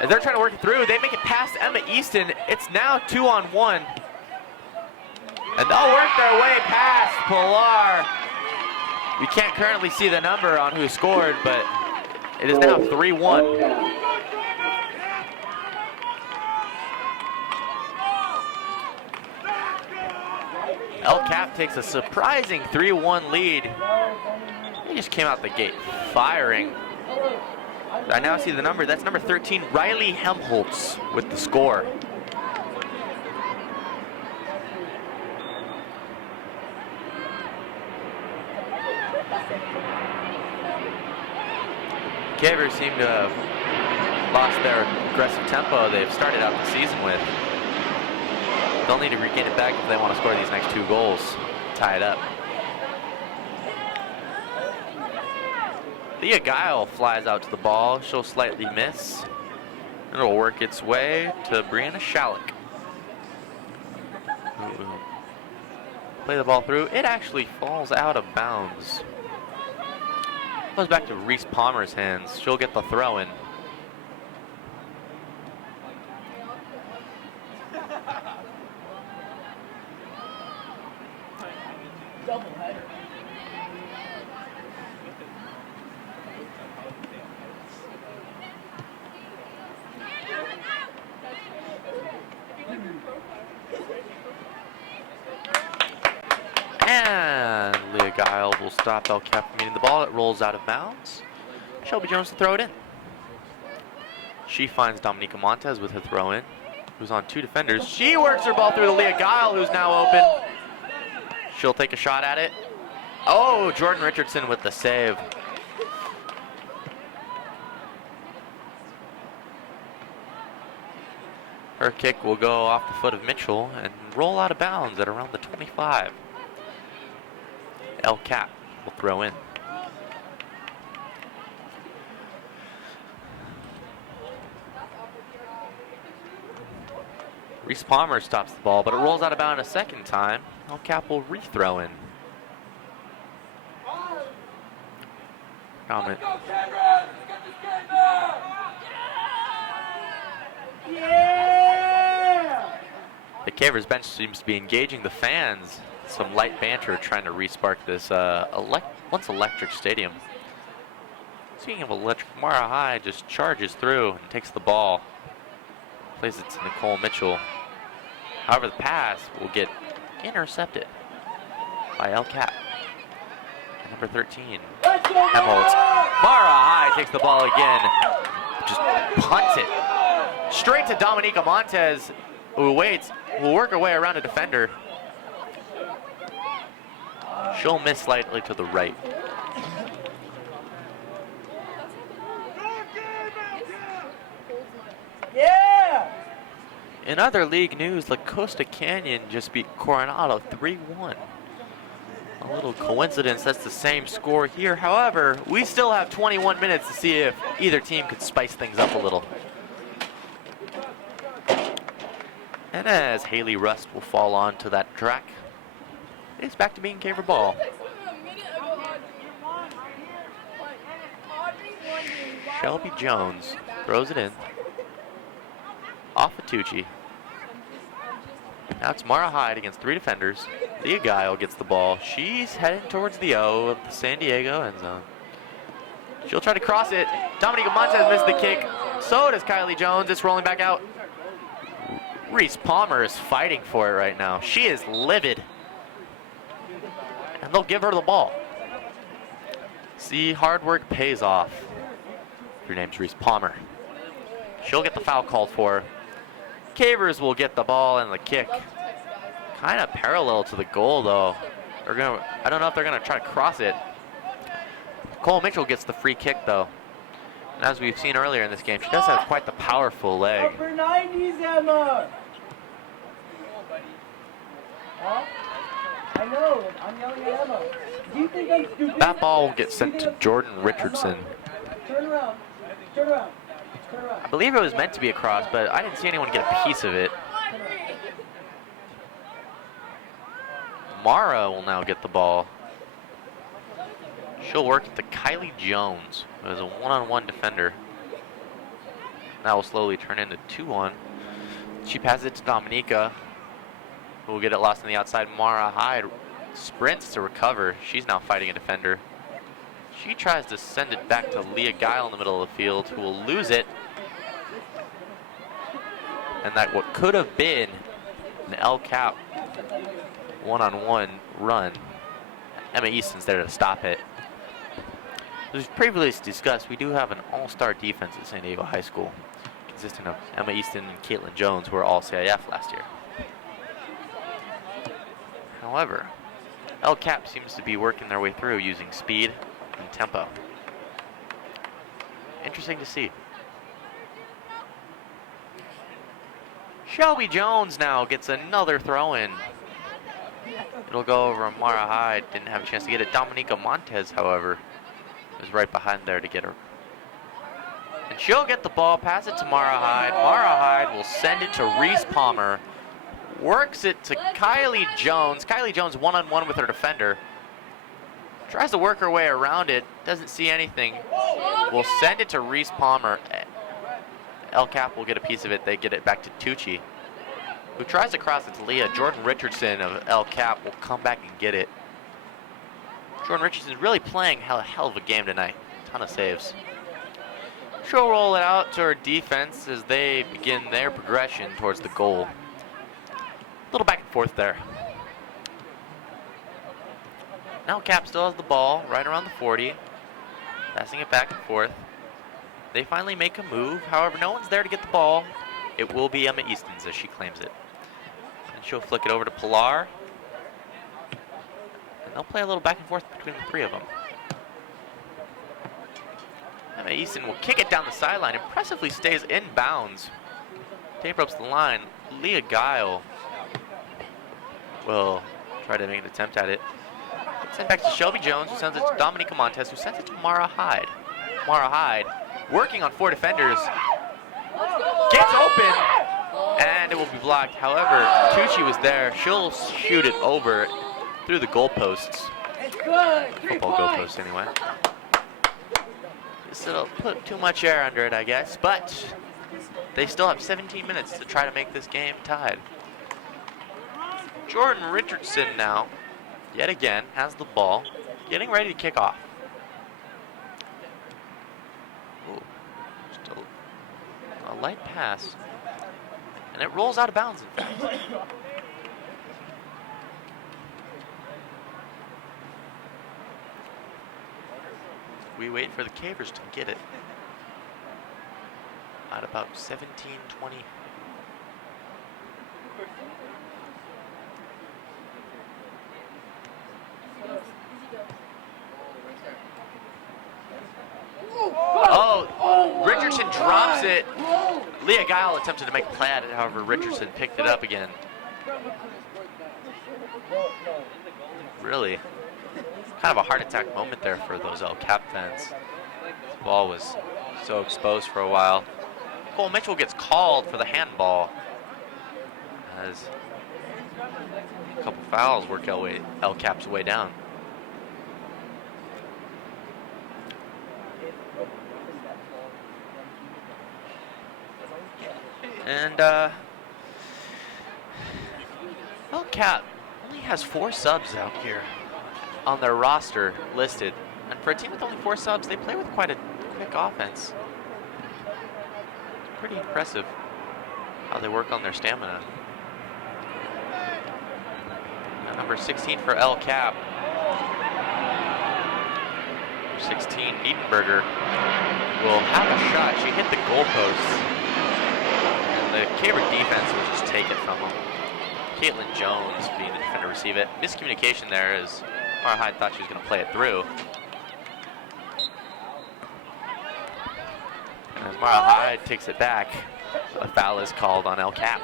As they're trying to work it through, they make it past Emma Easton. It's now 2-on-1. And they'll work their way past Pilar. We can't currently see the number on who scored, but it is now 3-1. El Cap takes a surprising 3-1 lead. just came out the gate firing. I now see the number. That's number 13, Riley Helmholtz with the score. Vaqueros seem to have lost their aggressive tempo they've started out the season with. They'll need to regain it back if they want to score these next 2 goals, tie it up. Leah Guile flies out to the ball. She'll slightly miss. It'll work its way to Brianna Shalik. Play the ball through. It actually falls out of bounds. Goes back to Reese Palmer's hands. She'll get the throw in. And Leah Guile will stop Elcap from meeting the ball. It rolls out of bounds. Shelby Jones to throw it in. She finds Dominica Montez with her throw in, who's on 2 defenders. She works her ball through to Leah Guile, who's now open. She'll take a shot at it. Oh, Jordan Richardson with the save. Her kick will go off the foot of Mitchell and roll out of bounds at around the 25. Elcap will throw in. Reese Palmer stops the ball, but it rolls out of bounds a second time. Elcap will re-throw in. Comment. The Cavers bench seems to be engaging the fans. Some light banter trying to re-spark this once electric stadium. Speaking of electric, Mara High just charges through and takes the ball. Plays it to Nicole Mitchell. However, the pass will get intercepted by Elcap. Number 13, Helmholtz. Mara High takes the ball again. Just punts it. Straight to Dominica Montez, who waits, will work her way around a defender. She'll miss slightly to the right. Yeah! In other league news, La Costa Canyon just beat Coronado 3-1. A little coincidence, that's the same score here. However, we still have 21 minutes to see if either team could spice things up a little. And as Haley Rust will fall onto that track, it's back to being Caver ball. Shelby Jones throws it in. Off of Tucci. Now it's Mara Hyde against 3 defenders. Leah Guile gets the ball. She's heading towards the O of the San Diego end zone. She'll try to cross it. Dominica Montez missed the kick. So does Kylie Jones. It's rolling back out. Reese Palmer is fighting for it right now. She is livid. And they'll give her the ball. See, hard work pays off. Her name's Reese Palmer. She'll get the foul called for. Cavers will get the ball and the kick. Kind of parallel to the goal, though. I don't know if they're gonna try to cross it. Cole Mitchell gets the free kick, though. And as we've seen earlier in this game, she does have quite the powerful leg. Upper 90s, Emma! Huh? I know, I'm yelling at Emma. Do you think I'm stupid? That ball will get sent to Jordan Richardson. Turn around. Turn around. Turn around. I believe it was meant to be a cross, but I didn't see anyone get a piece of it. Mara will now get the ball. She'll work it to Kylie Jones, who is a one-on-one defender. That will slowly turn into 2-1. She passes it to Dominica, who will get it lost on the outside. Mara Hyde sprints to recover. She's now fighting a defender. She tries to send it back to Leah Guile in the middle of the field, who will lose it. And that what could have been an Elcap one-on-one run. Emma Easton's there to stop it. As previously discussed, we do have an all-star defense at San Diego High School, consisting of Emma Easton and Caitlin Jones, who were all CIF last year. However, LCAP seems to be working their way through using speed and tempo. Interesting to see. Shelby Jones now gets another throw-in. It'll go over Mara Hyde. Didn't have a chance to get it. Dominica Montez, however, was right behind there to get her. And she'll get the ball, pass it to Mara Hyde. Mara Hyde will send it to Reese Palmer. Works it to Kylie Jones. Kylie Jones one-on-one with her defender. Tries to work her way around it. Doesn't see anything. Will send it to Reese Palmer. LCAP will get a piece of it. They get it back to Tucci, who tries to cross it to Leah. Jordan Richardson of LCAP will come back and get it. Jordan Richardson is really playing a hell of a game tonight. Ton of saves. She'll roll it out to her defense as they begin their progression towards the goal. A little back and forth there. Now LCAP still has the ball right around the 40. Passing it back and forth. They finally make a move. However, no one's there to get the ball. It will be Emma Easton's as she claims it. And she'll flick it over to Pilar. And they'll play a little back and forth between the three of them. Emma Easton will kick it down the sideline. Impressively stays in bounds. Tape ropes the line. Leah Guile will try to make an attempt at it. Send back to Shelby Jones, who sends it to Dominica Montez, who sends it to Mara Hyde. Mara Hyde, working on 4 defenders, gets open, and it will be blocked. However, Tucci was there. She'll shoot it over through the goalposts. Football goalposts, anyway. It'll put too much air under it, I guess, but they still have 17 minutes to try to make this game tied. Jordan Richardson now, yet again, has the ball, getting ready to kick off. Ooh, just a light pass, and it rolls out of bounds, in fact. We wait for the Cavers to get it at about 17:20. Oh, Richardson drops it. Leah Guile attempted to make a play at it, however, Richardson picked it up again. Really, kind of a heart attack moment there for those LCAP fans. This ball was so exposed for a while. Cole Mitchell gets called for the handball as a couple fouls work LCAP's way down. And LCAP only has 4 subs out here on their roster listed. And for a team with only 4 subs, they play with quite a quick offense. It's pretty impressive how they work on their stamina. Now, number 16 for LCAP. Number 16, Edenberger, will have a shot. She hit the goalposts. The Caver defense will just take it from them. Caitlin Jones being the defender to receive it. Miscommunication there as Mara Hyde thought she was going to play it through. And as Mara Hyde takes it back, a foul is called on LCAP.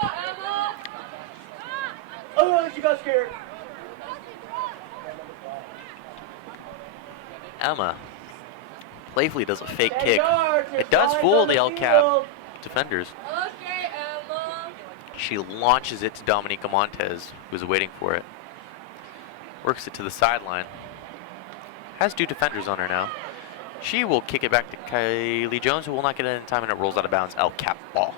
Oh, she got scared. Emma playfully does a fake kick. It does fool the LCAP defenders. She launches it to Dominica Montez, who's waiting for it. Works it to the sideline. Has 2 defenders on her now. She will kick it back to Kylie Jones, who will not get it in time, and it rolls out of bounds. LCAP ball.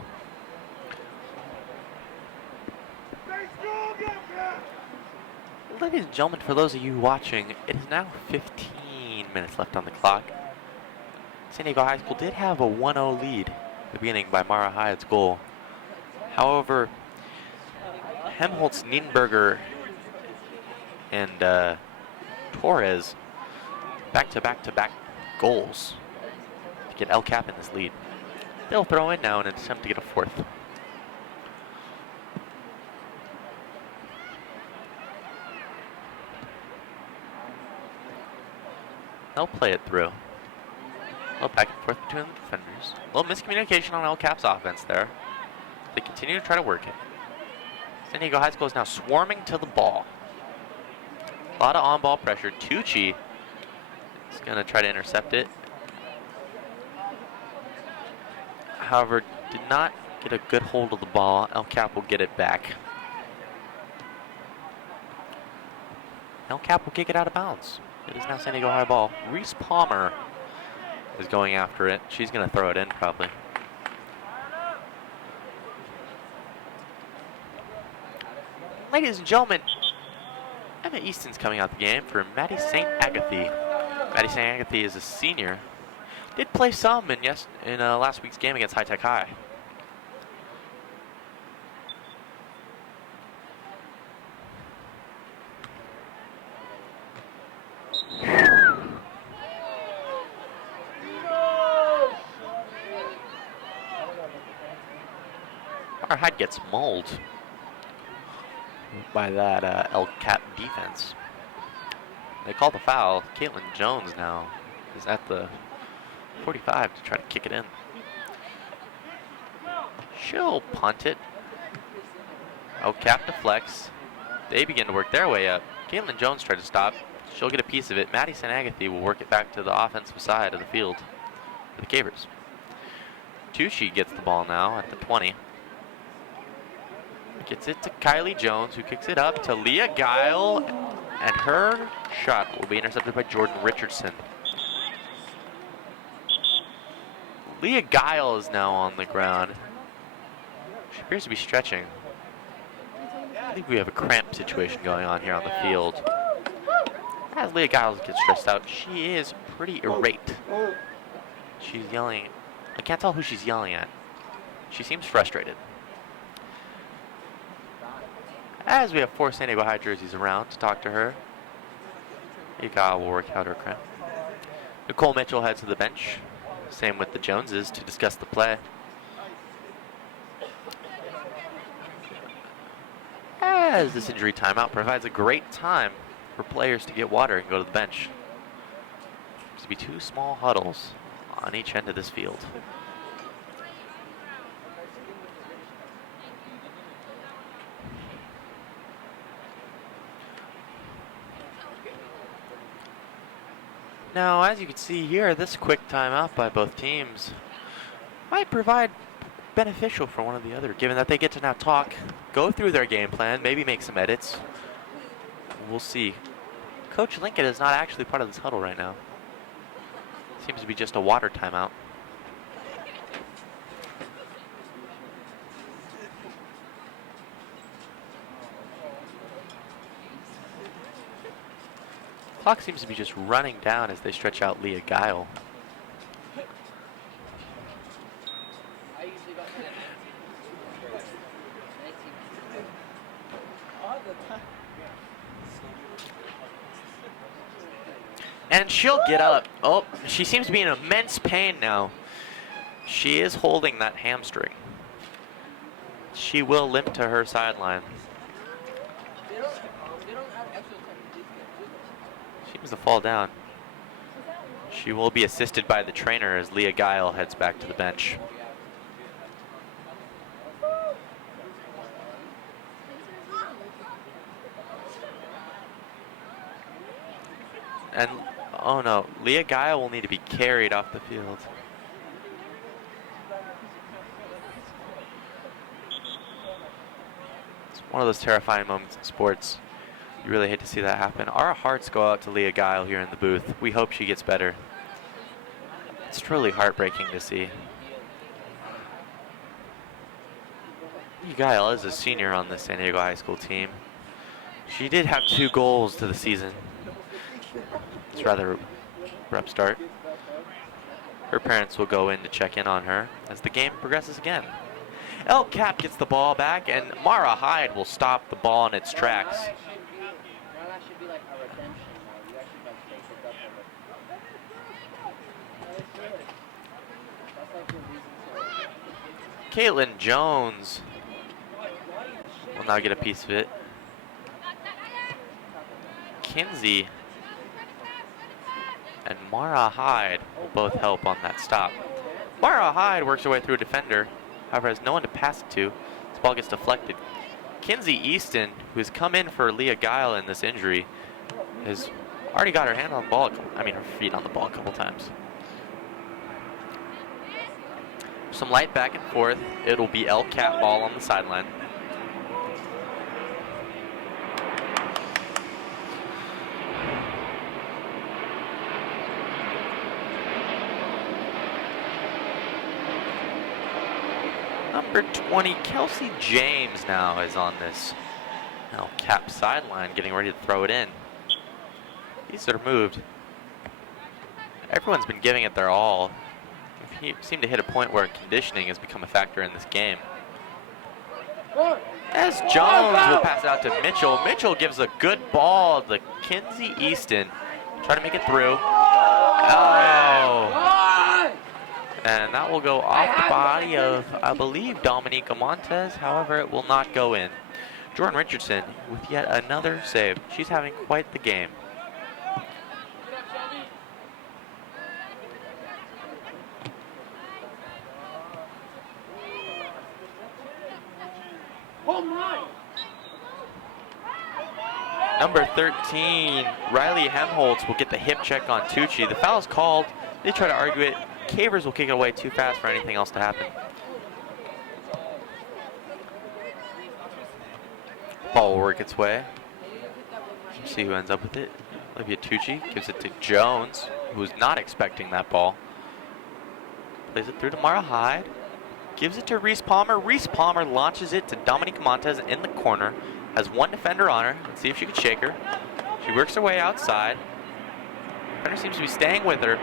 Ladies and gentlemen, for those of you watching, it is now 15 minutes left on the clock. San Diego High School did have a 1-0 lead at the beginning by Mara Hyde's goal. However, Helmholtz, Niedenberger, and Torres back-to-back goals to get El Cap in this lead. They'll throw in now in an attempt to get a fourth. They'll play it through. Well, back and forth between the defenders. A little miscommunication on El Cap's offense there. They continue to try to work it. San Diego High School is now swarming to the ball. A lot of on-ball pressure. Tucci is going to try to intercept it. However, did not get a good hold of the ball. El Cap will get it back. El Cap will kick it out of bounds. It is now San Diego High ball. Reese Palmer is going after it. She's going to throw it in probably. Ladies and gentlemen, Emma Easton's coming out the game for Maddie St. Agatha. Maddie St. Agatha is a senior. Did play some in last week's game against High Tech High. Our Hyde gets mauled by that El Cap defense. They call the foul. Caitlin Jones now is at the 45 to try to kick it in. She'll punt it. El Cap deflects. They begin to work their way up. Caitlin Jones tried to stop. She'll get a piece of it. Maddie St. Agatha will work it back to the offensive side of the field for the Cavers. Tucci gets the ball now at the 20. Gets it to Kylie Jones, who kicks it up to Leah Guile, and her shot will be intercepted by Jordan Richardson. Leah Guile is now on the ground. She appears to be stretching. I think we have a cramp situation going on here on the field. As Leah Guile gets stressed out, she is pretty irate. She's yelling. I can't tell who she's yelling at. She seems frustrated. As we have 4 San Diego High jerseys around to talk to her, Leah Guile will work out her cramp. Nicole Mitchell heads to the bench. Same with the Joneses to discuss the play. As this injury timeout provides a great time for players to get water and go to the bench. There's to be 2 small huddles on each end of this field. Now, as you can see here, this quick timeout by both teams might provide beneficial for one or the other, given that they get to now talk, go through their game plan, maybe make some edits. We'll see. Coach Lincoln is not actually part of this huddle right now. Seems to be just a water timeout. Clock seems to be just running down as they stretch out Leah Guile. And she'll get up. Oh, she seems to be in immense pain now. She is holding that hamstring. She will limp to her sideline. Seems to fall down. She will be assisted by the trainer as Leah Guile heads back to the bench. And, oh no, Leah Guile will need to be carried off the field. It's one of those terrifying moments in sports. You really hate to see that happen. Our hearts go out to Leah Guile here in the booth. We hope she gets better. It's truly heartbreaking to see. Leah Guile is a senior on the San Diego High School team. She did have 2 goals to the season. It's rather a rough start. Her parents will go in to check in on her as the game progresses again. El Cap gets the ball back, and Mara Hyde will stop the ball in its tracks. Caitlin Jones will now get a piece of it. Kinsey and Mara Hyde will both help on that stop. Mara Hyde works her way through a defender, however has no one to pass it to. This ball gets deflected. Kinsey Easton, who's come in for Leah Guile in this injury, has already got her hand on the ball, her feet on the ball a couple times. Some light back and forth. It'll be LCAP ball on the sideline. Number 20, Kelsey James now is on this LCAP sideline, getting ready to throw it in. These are moved. Everyone's been giving it their all. He seemed to hit a point where conditioning has become a factor in this game. As Jones will pass it out to Mitchell. Mitchell gives a good ball to Kinsey Easton. Trying to make it through. Oh. And that will go off the body of, I believe, Dominica Montez. However, it will not go in. Jordan Richardson with yet another save. She's having quite the game. Number 13, Riley Hemholtz will get the hip check on Tucci. The foul is called. They try to argue it. Cavers will kick it away too fast for anything else to happen. Ball will work its way. Let's see who ends up with it. Olivia Tucci gives it to Jones, who's not expecting that ball. Plays it through to Mara Hyde. Gives it to Reese Palmer. Reese Palmer launches it to Dominique Montez in the corner. Has one defender on her. Let's see if she can shake her. She works her way outside. Defender seems to be staying with her.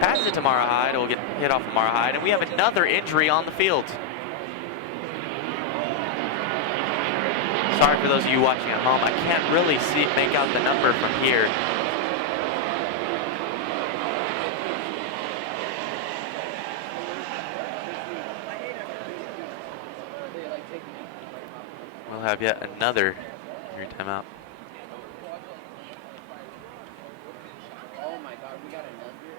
Passes it to Mara Hyde. It will get hit off of Mara Hyde. And we have another injury on the field. Sorry for those of you watching at home. I can't really make out the number from here. We'll have yet another injury timeout. Oh my God, we got another injury.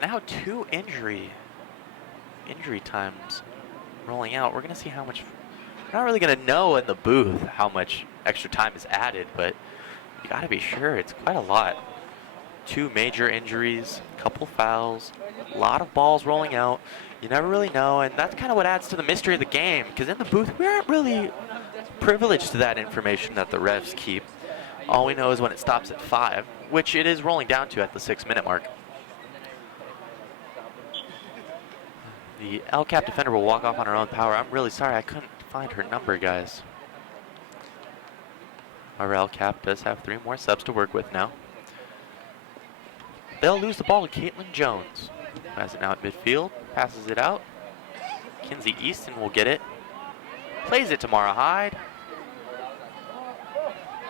Now 2 injury times rolling out. We're going to see how much. We're not really going to know in the booth how much extra time is added, but you got to be sure it's quite a lot. 2 major injuries, a couple fouls, a lot of balls rolling out. You never really know, and that's kind of what adds to the mystery of the game, because in the booth, we aren't really privileged to that information that the refs keep. All we know is when it stops at 5, which it is rolling down to at the 6-minute mark. The LCAP defender will walk off on her own power. I'm really sorry, I couldn't find her number, guys. Our LCAP does have 3 more subs to work with now. They'll lose the ball to Caitlin Jones. Has it now at midfield, passes it out. Kinsey Easton will get it. Plays it to Mara Hyde.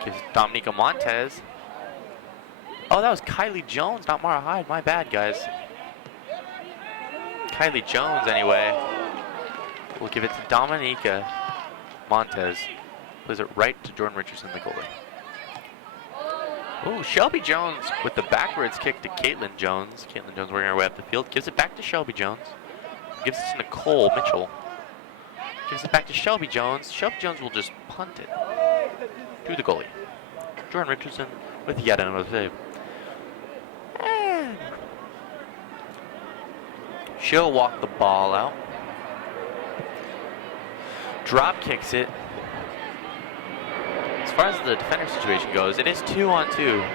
Gives Dominica Montez. Oh, that was Kylie Jones, not Mara Hyde. My bad, guys. Kylie Jones, anyway. We'll give it to Dominica Montez. Plays it right to Jordan Richardson, the goalie. Ooh, Shelby Jones with the backwards kick to Caitlin Jones. Caitlin Jones working her way up the field. Gives it back to Shelby Jones. Gives it to Nicole Mitchell. Gives it back to Shelby Jones. Shelby Jones will just punt it to the goalie. Jordan Richardson with yet another save. And she'll walk the ball out. Drop kicks it. As far as the defender situation goes, it is 2-on-2.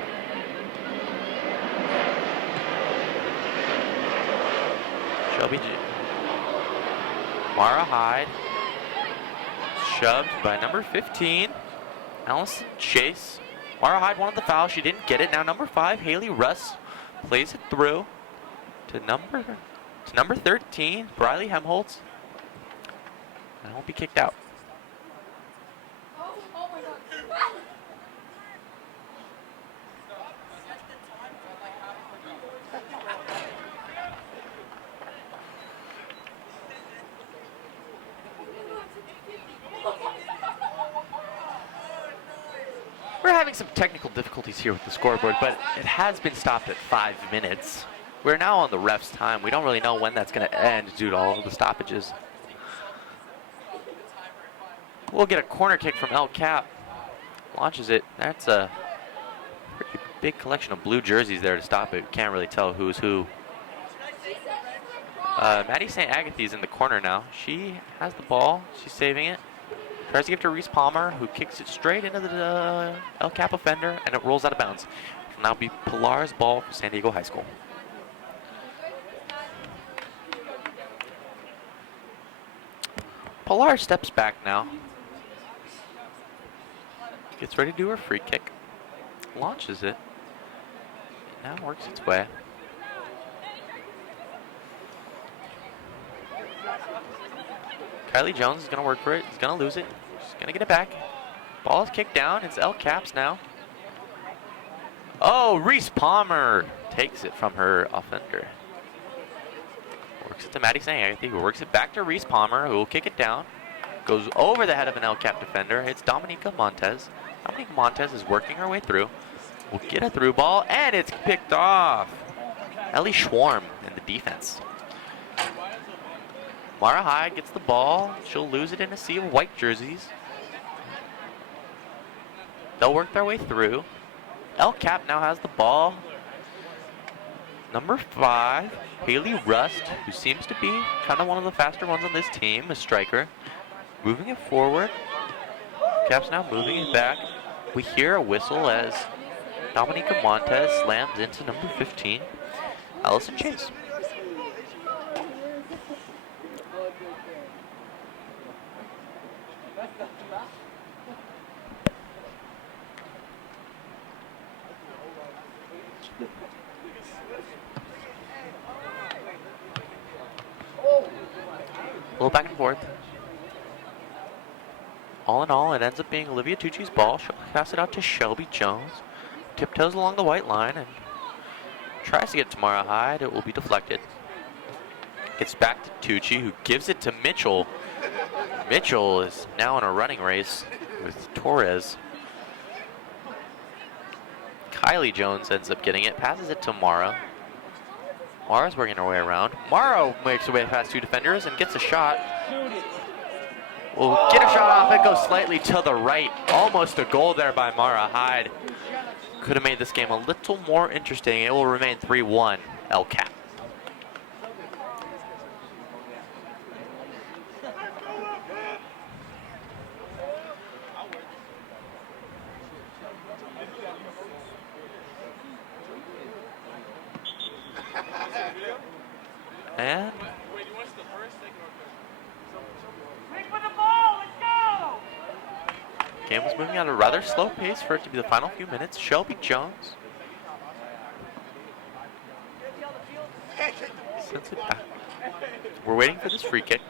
Shelby Mara Hyde. Shoved by number 15, Allison Chase. Mara Hyde wanted the foul. She didn't get it. Now number 5, Haley Russ, plays it through to number 13, Briley Hemholtz. And won't be kicked out. having some technical difficulties here with the scoreboard, but it has been stopped at 5 minutes. We're now on the ref's time. We don't really know when that's going to end due to all of the stoppages. We'll get a corner kick from El Cap. Launches it. That's a pretty big collection of blue jerseys there to stop it. Can't really tell who's who. Maddie St. Agatha's in the corner now. She has the ball. She's saving it. Tries to give it to Reese Palmer, who kicks it straight into the El Cap offender, and it rolls out of bounds. It'll now be Pilar's ball for San Diego High School. Pilar steps back now. Gets ready to do her free kick. Launches it. It now works its way. Kylie Jones is going to work for it. He's going to lose it. She's going to get it back. Ball is kicked down. It's El Caps now. Oh, Reese Palmer takes it from her offender. Works it to Maddie St. Agatha, who works it back to Reese Palmer, who will kick it down. Goes over the head of an El Cap defender. It's Dominica Montez. Dominica Montez is working her way through. Will get a through ball, and it's picked off. Ellie Schwarm in the defense. Mara Hyde gets the ball. She'll lose it in a sea of white jerseys. They'll work their way through. El Cap now has the ball. Number 5, Haley Rust, who seems to be kind of one of the faster ones on this team, a striker. Moving it forward. Cap's now moving it back. We hear a whistle as Dominica Montez slams into number 15, Allison Chase. A little back and forth. All in all, it ends up being Olivia Tucci's ball. She'll pass it out to Shelby Jones. Tiptoes along the white line and tries to get to Mara Hyde. It will be deflected. Gets back to Tucci, who gives it to Mitchell. Mitchell is now in a running race with Torres. Kylie Jones ends up getting it, passes it to Mara. Mara's working her way around. Mara makes her way past 2 defenders and gets a shot. Will get a shot off. It goes slightly to the right. Almost a goal there by Mara Hyde. Could have made this game a little more interesting. It will remain 3-1 El Cap. And game was moving at a rather slow pace for it to be the final few minutes. Shelby Jones sends it back. We're waiting for this free kick.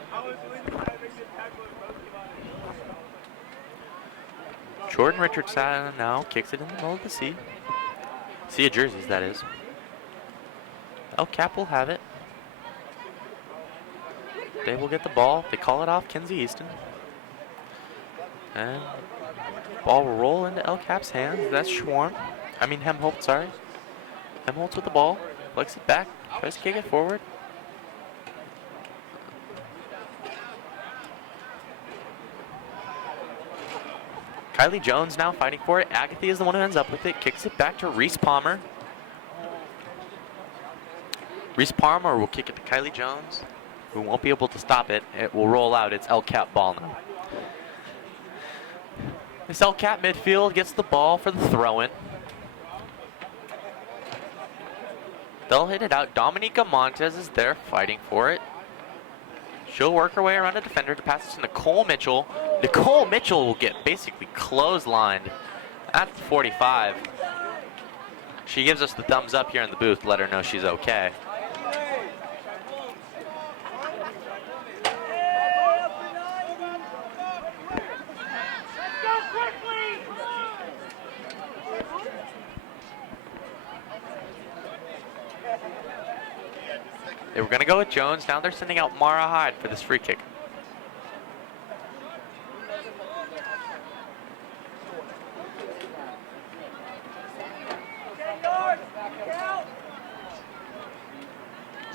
Jordan Richardson now kicks it in the middle of the sea. Sea of jerseys, that is. El Cap will have it. They will get the ball. They call it off Kenzie Easton. And ball will roll into El Cap's hands. That's Hemholt, sorry. Hemholtz with the ball. Flicks it back. Tries to kick it forward. Kylie Jones now fighting for it. Agatha is the one who ends up with it. Kicks it back to Reese Palmer. Reese Palmer will kick it to Kylie Jones, who won't be able to stop it. It will roll out. It's El Cap ball now. This El Cap midfield gets the ball for the throw-in. They'll hit it out. Dominica Montez is there fighting for it. She'll work her way around a defender to pass it to Nicole Mitchell. Nicole Mitchell will get basically clotheslined at the 45. She gives us the thumbs up here in the booth to let her know she's okay. They were going to go with Jones. Now they're sending out Mara Hyde for this free kick.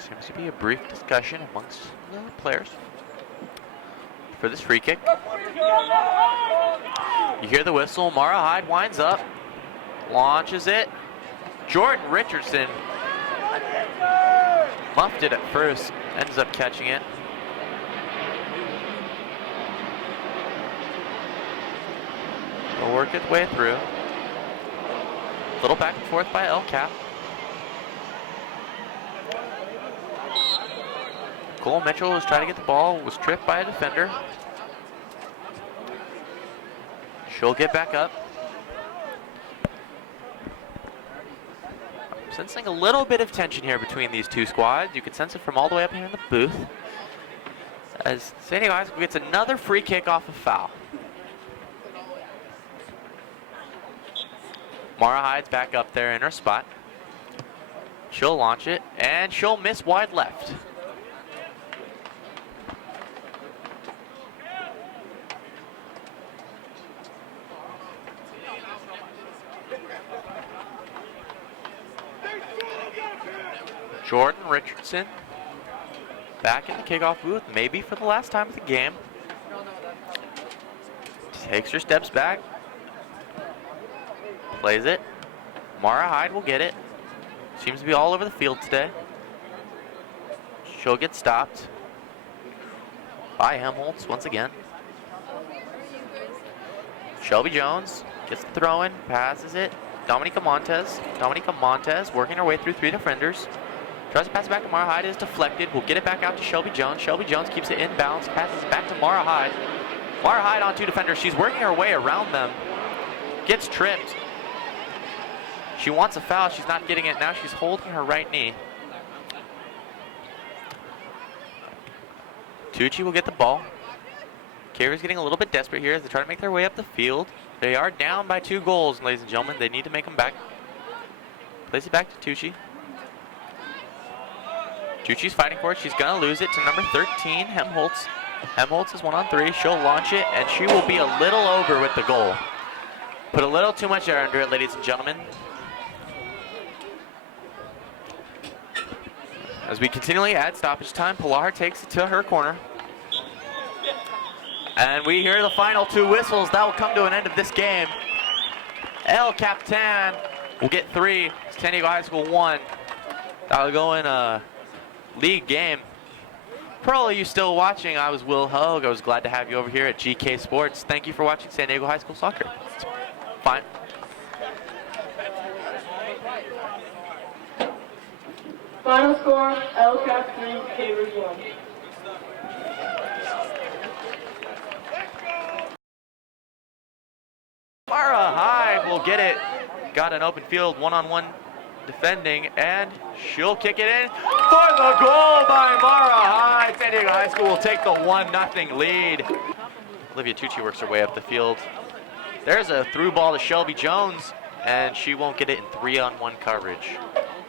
Seems to be a brief discussion amongst the players for this free kick. You hear the whistle. Mara Hyde winds up, launches it. Jordan Richardson muffed it at first, ends up catching it. They'll work its way through. A little back and forth by Elcap. Cole Mitchell was trying to get the ball, was tripped by a defender. She'll get back up. I'm sensing a little bit of tension here between these two squads. You can sense it from all the way up here in the booth. As San Diego High School gets another free kick off a foul. Mara Hyde's back up there in her spot. She'll launch it, and she'll miss wide left. Jordan Richardson back in the kickoff booth, maybe for the last time of the game. Takes her steps back. Plays it. Mara Hyde will get it. Seems to be all over the field today. She'll get stopped by Helmholtz once again. Shelby Jones gets the throw in, passes it. Dominica Montez working her way through three defenders. Tries to pass it back to Mara Hyde, is deflected. We'll get it back out to Shelby Jones. Shelby Jones keeps it inbounds, passes it back to Mara Hyde. Mara Hyde on two defenders. She's working her way around them. Gets tripped. She wants a foul. She's not getting it. Now she's holding her right knee. Tucci will get the ball. Carrier's getting a little bit desperate here as they try to make their way up the field. They are down by 2 goals, ladies and gentlemen. They need to make them back. Plays it back to Tucci. Tucci's fighting for it. She's going to lose it to number 13, Helmholtz. Helmholtz is 1-on-3. She'll launch it, and she will be a little over with the goal. Put a little too much air under it, ladies and gentlemen. As we continually add stoppage time, Pilar takes it to her corner. And we hear the final 2 whistles. That will come to an end of this game. Elcapitan will get 3. San Diego High School 1. That will go in a league game. For all of you still watching, I was Will Hogue. I was glad to have you over here at GK Sports. Thank you for watching San Diego High School Soccer. Fine. Final score, LCAP 3, Cavers 1. Mara Hyde will get it. Got an open field, 1-on-1 defending, and she'll kick it in for the goal by Mara Hyde. San Diego High School will take the 1-0 lead. Olivia Tucci works her way up the field. There's a through ball to Shelby Jones, and she won't get it in 3-on-1 coverage.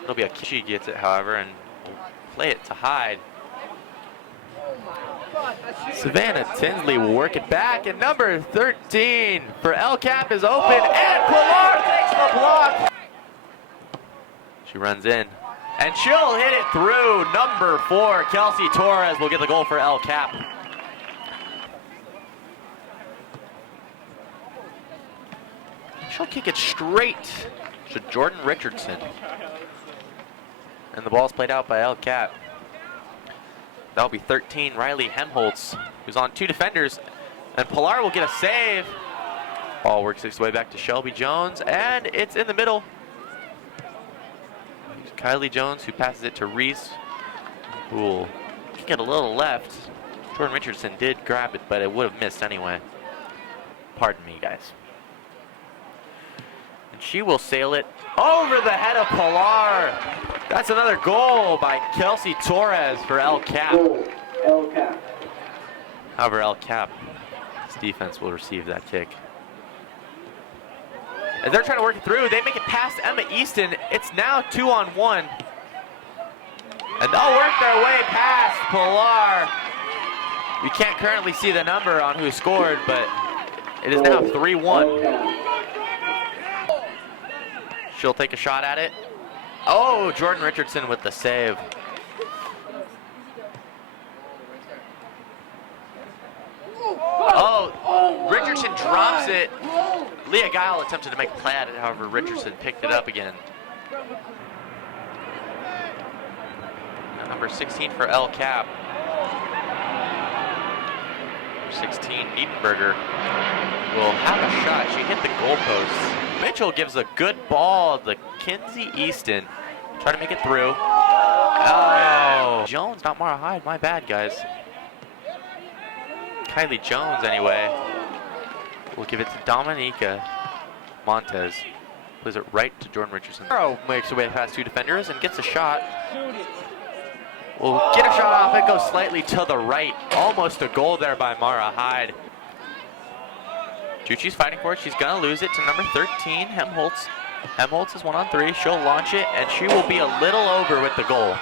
It'll be a kick. She gets it, however, and will play it to Hyde. Savannah Tinsley will work it back, and number 13 for Elcap is open, and Pilar takes the block. She runs in, and she'll hit it through. Number 4, Kelsey Torres will get the goal for Elcap. She'll kick it straight to Jordan Richardson. And the ball's played out by Elcap. That'll be 13, Riley Helmholtz, who's on 2 defenders. And Pilar will get a save. Ball works its way back to Shelby Jones, and it's in the middle. It's Kylie Jones who passes it to Reese, who will kick it a little left. Jordan Richardson did grab it, but it would have missed anyway. Pardon me, guys. And she will sail it over the head of Pilar. That's another goal by Kelsey Torres for Elcap. Goal, Elcap. However, Elcap's defense will receive that kick. As they're trying to work it through, they make it past Emma Easton. It's now 2-on-1. And they'll work their way past Pilar. We can't currently see the number on who scored, but it is now 3-1. She'll take a shot at it. Oh, Jordan Richardson with the save. Richardson drops it. Leah Guile attempted to make a play at it, however, Richardson picked it up again. Now number 16 for El Cap. Number 16, Edenberger, will have a shot. She hit the goalpost. Mitchell gives a good ball to Kinsey Easton. Try to make it through. Oh, Jones, not Mara Hyde. My bad, guys. Kylie Jones, anyway. We'll give it to Dominica Montez. Plays it right to Jordan Richardson. Arrow makes her way past two defenders and gets a shot. Will get a shot off. It goes slightly to the right. Almost a goal there by Mara Hyde. Tucci's fighting for it. She's going to lose it to number 13, Hemholtz. Hemholtz is 1-on-3. She'll launch it, and she will be a little over with the goal.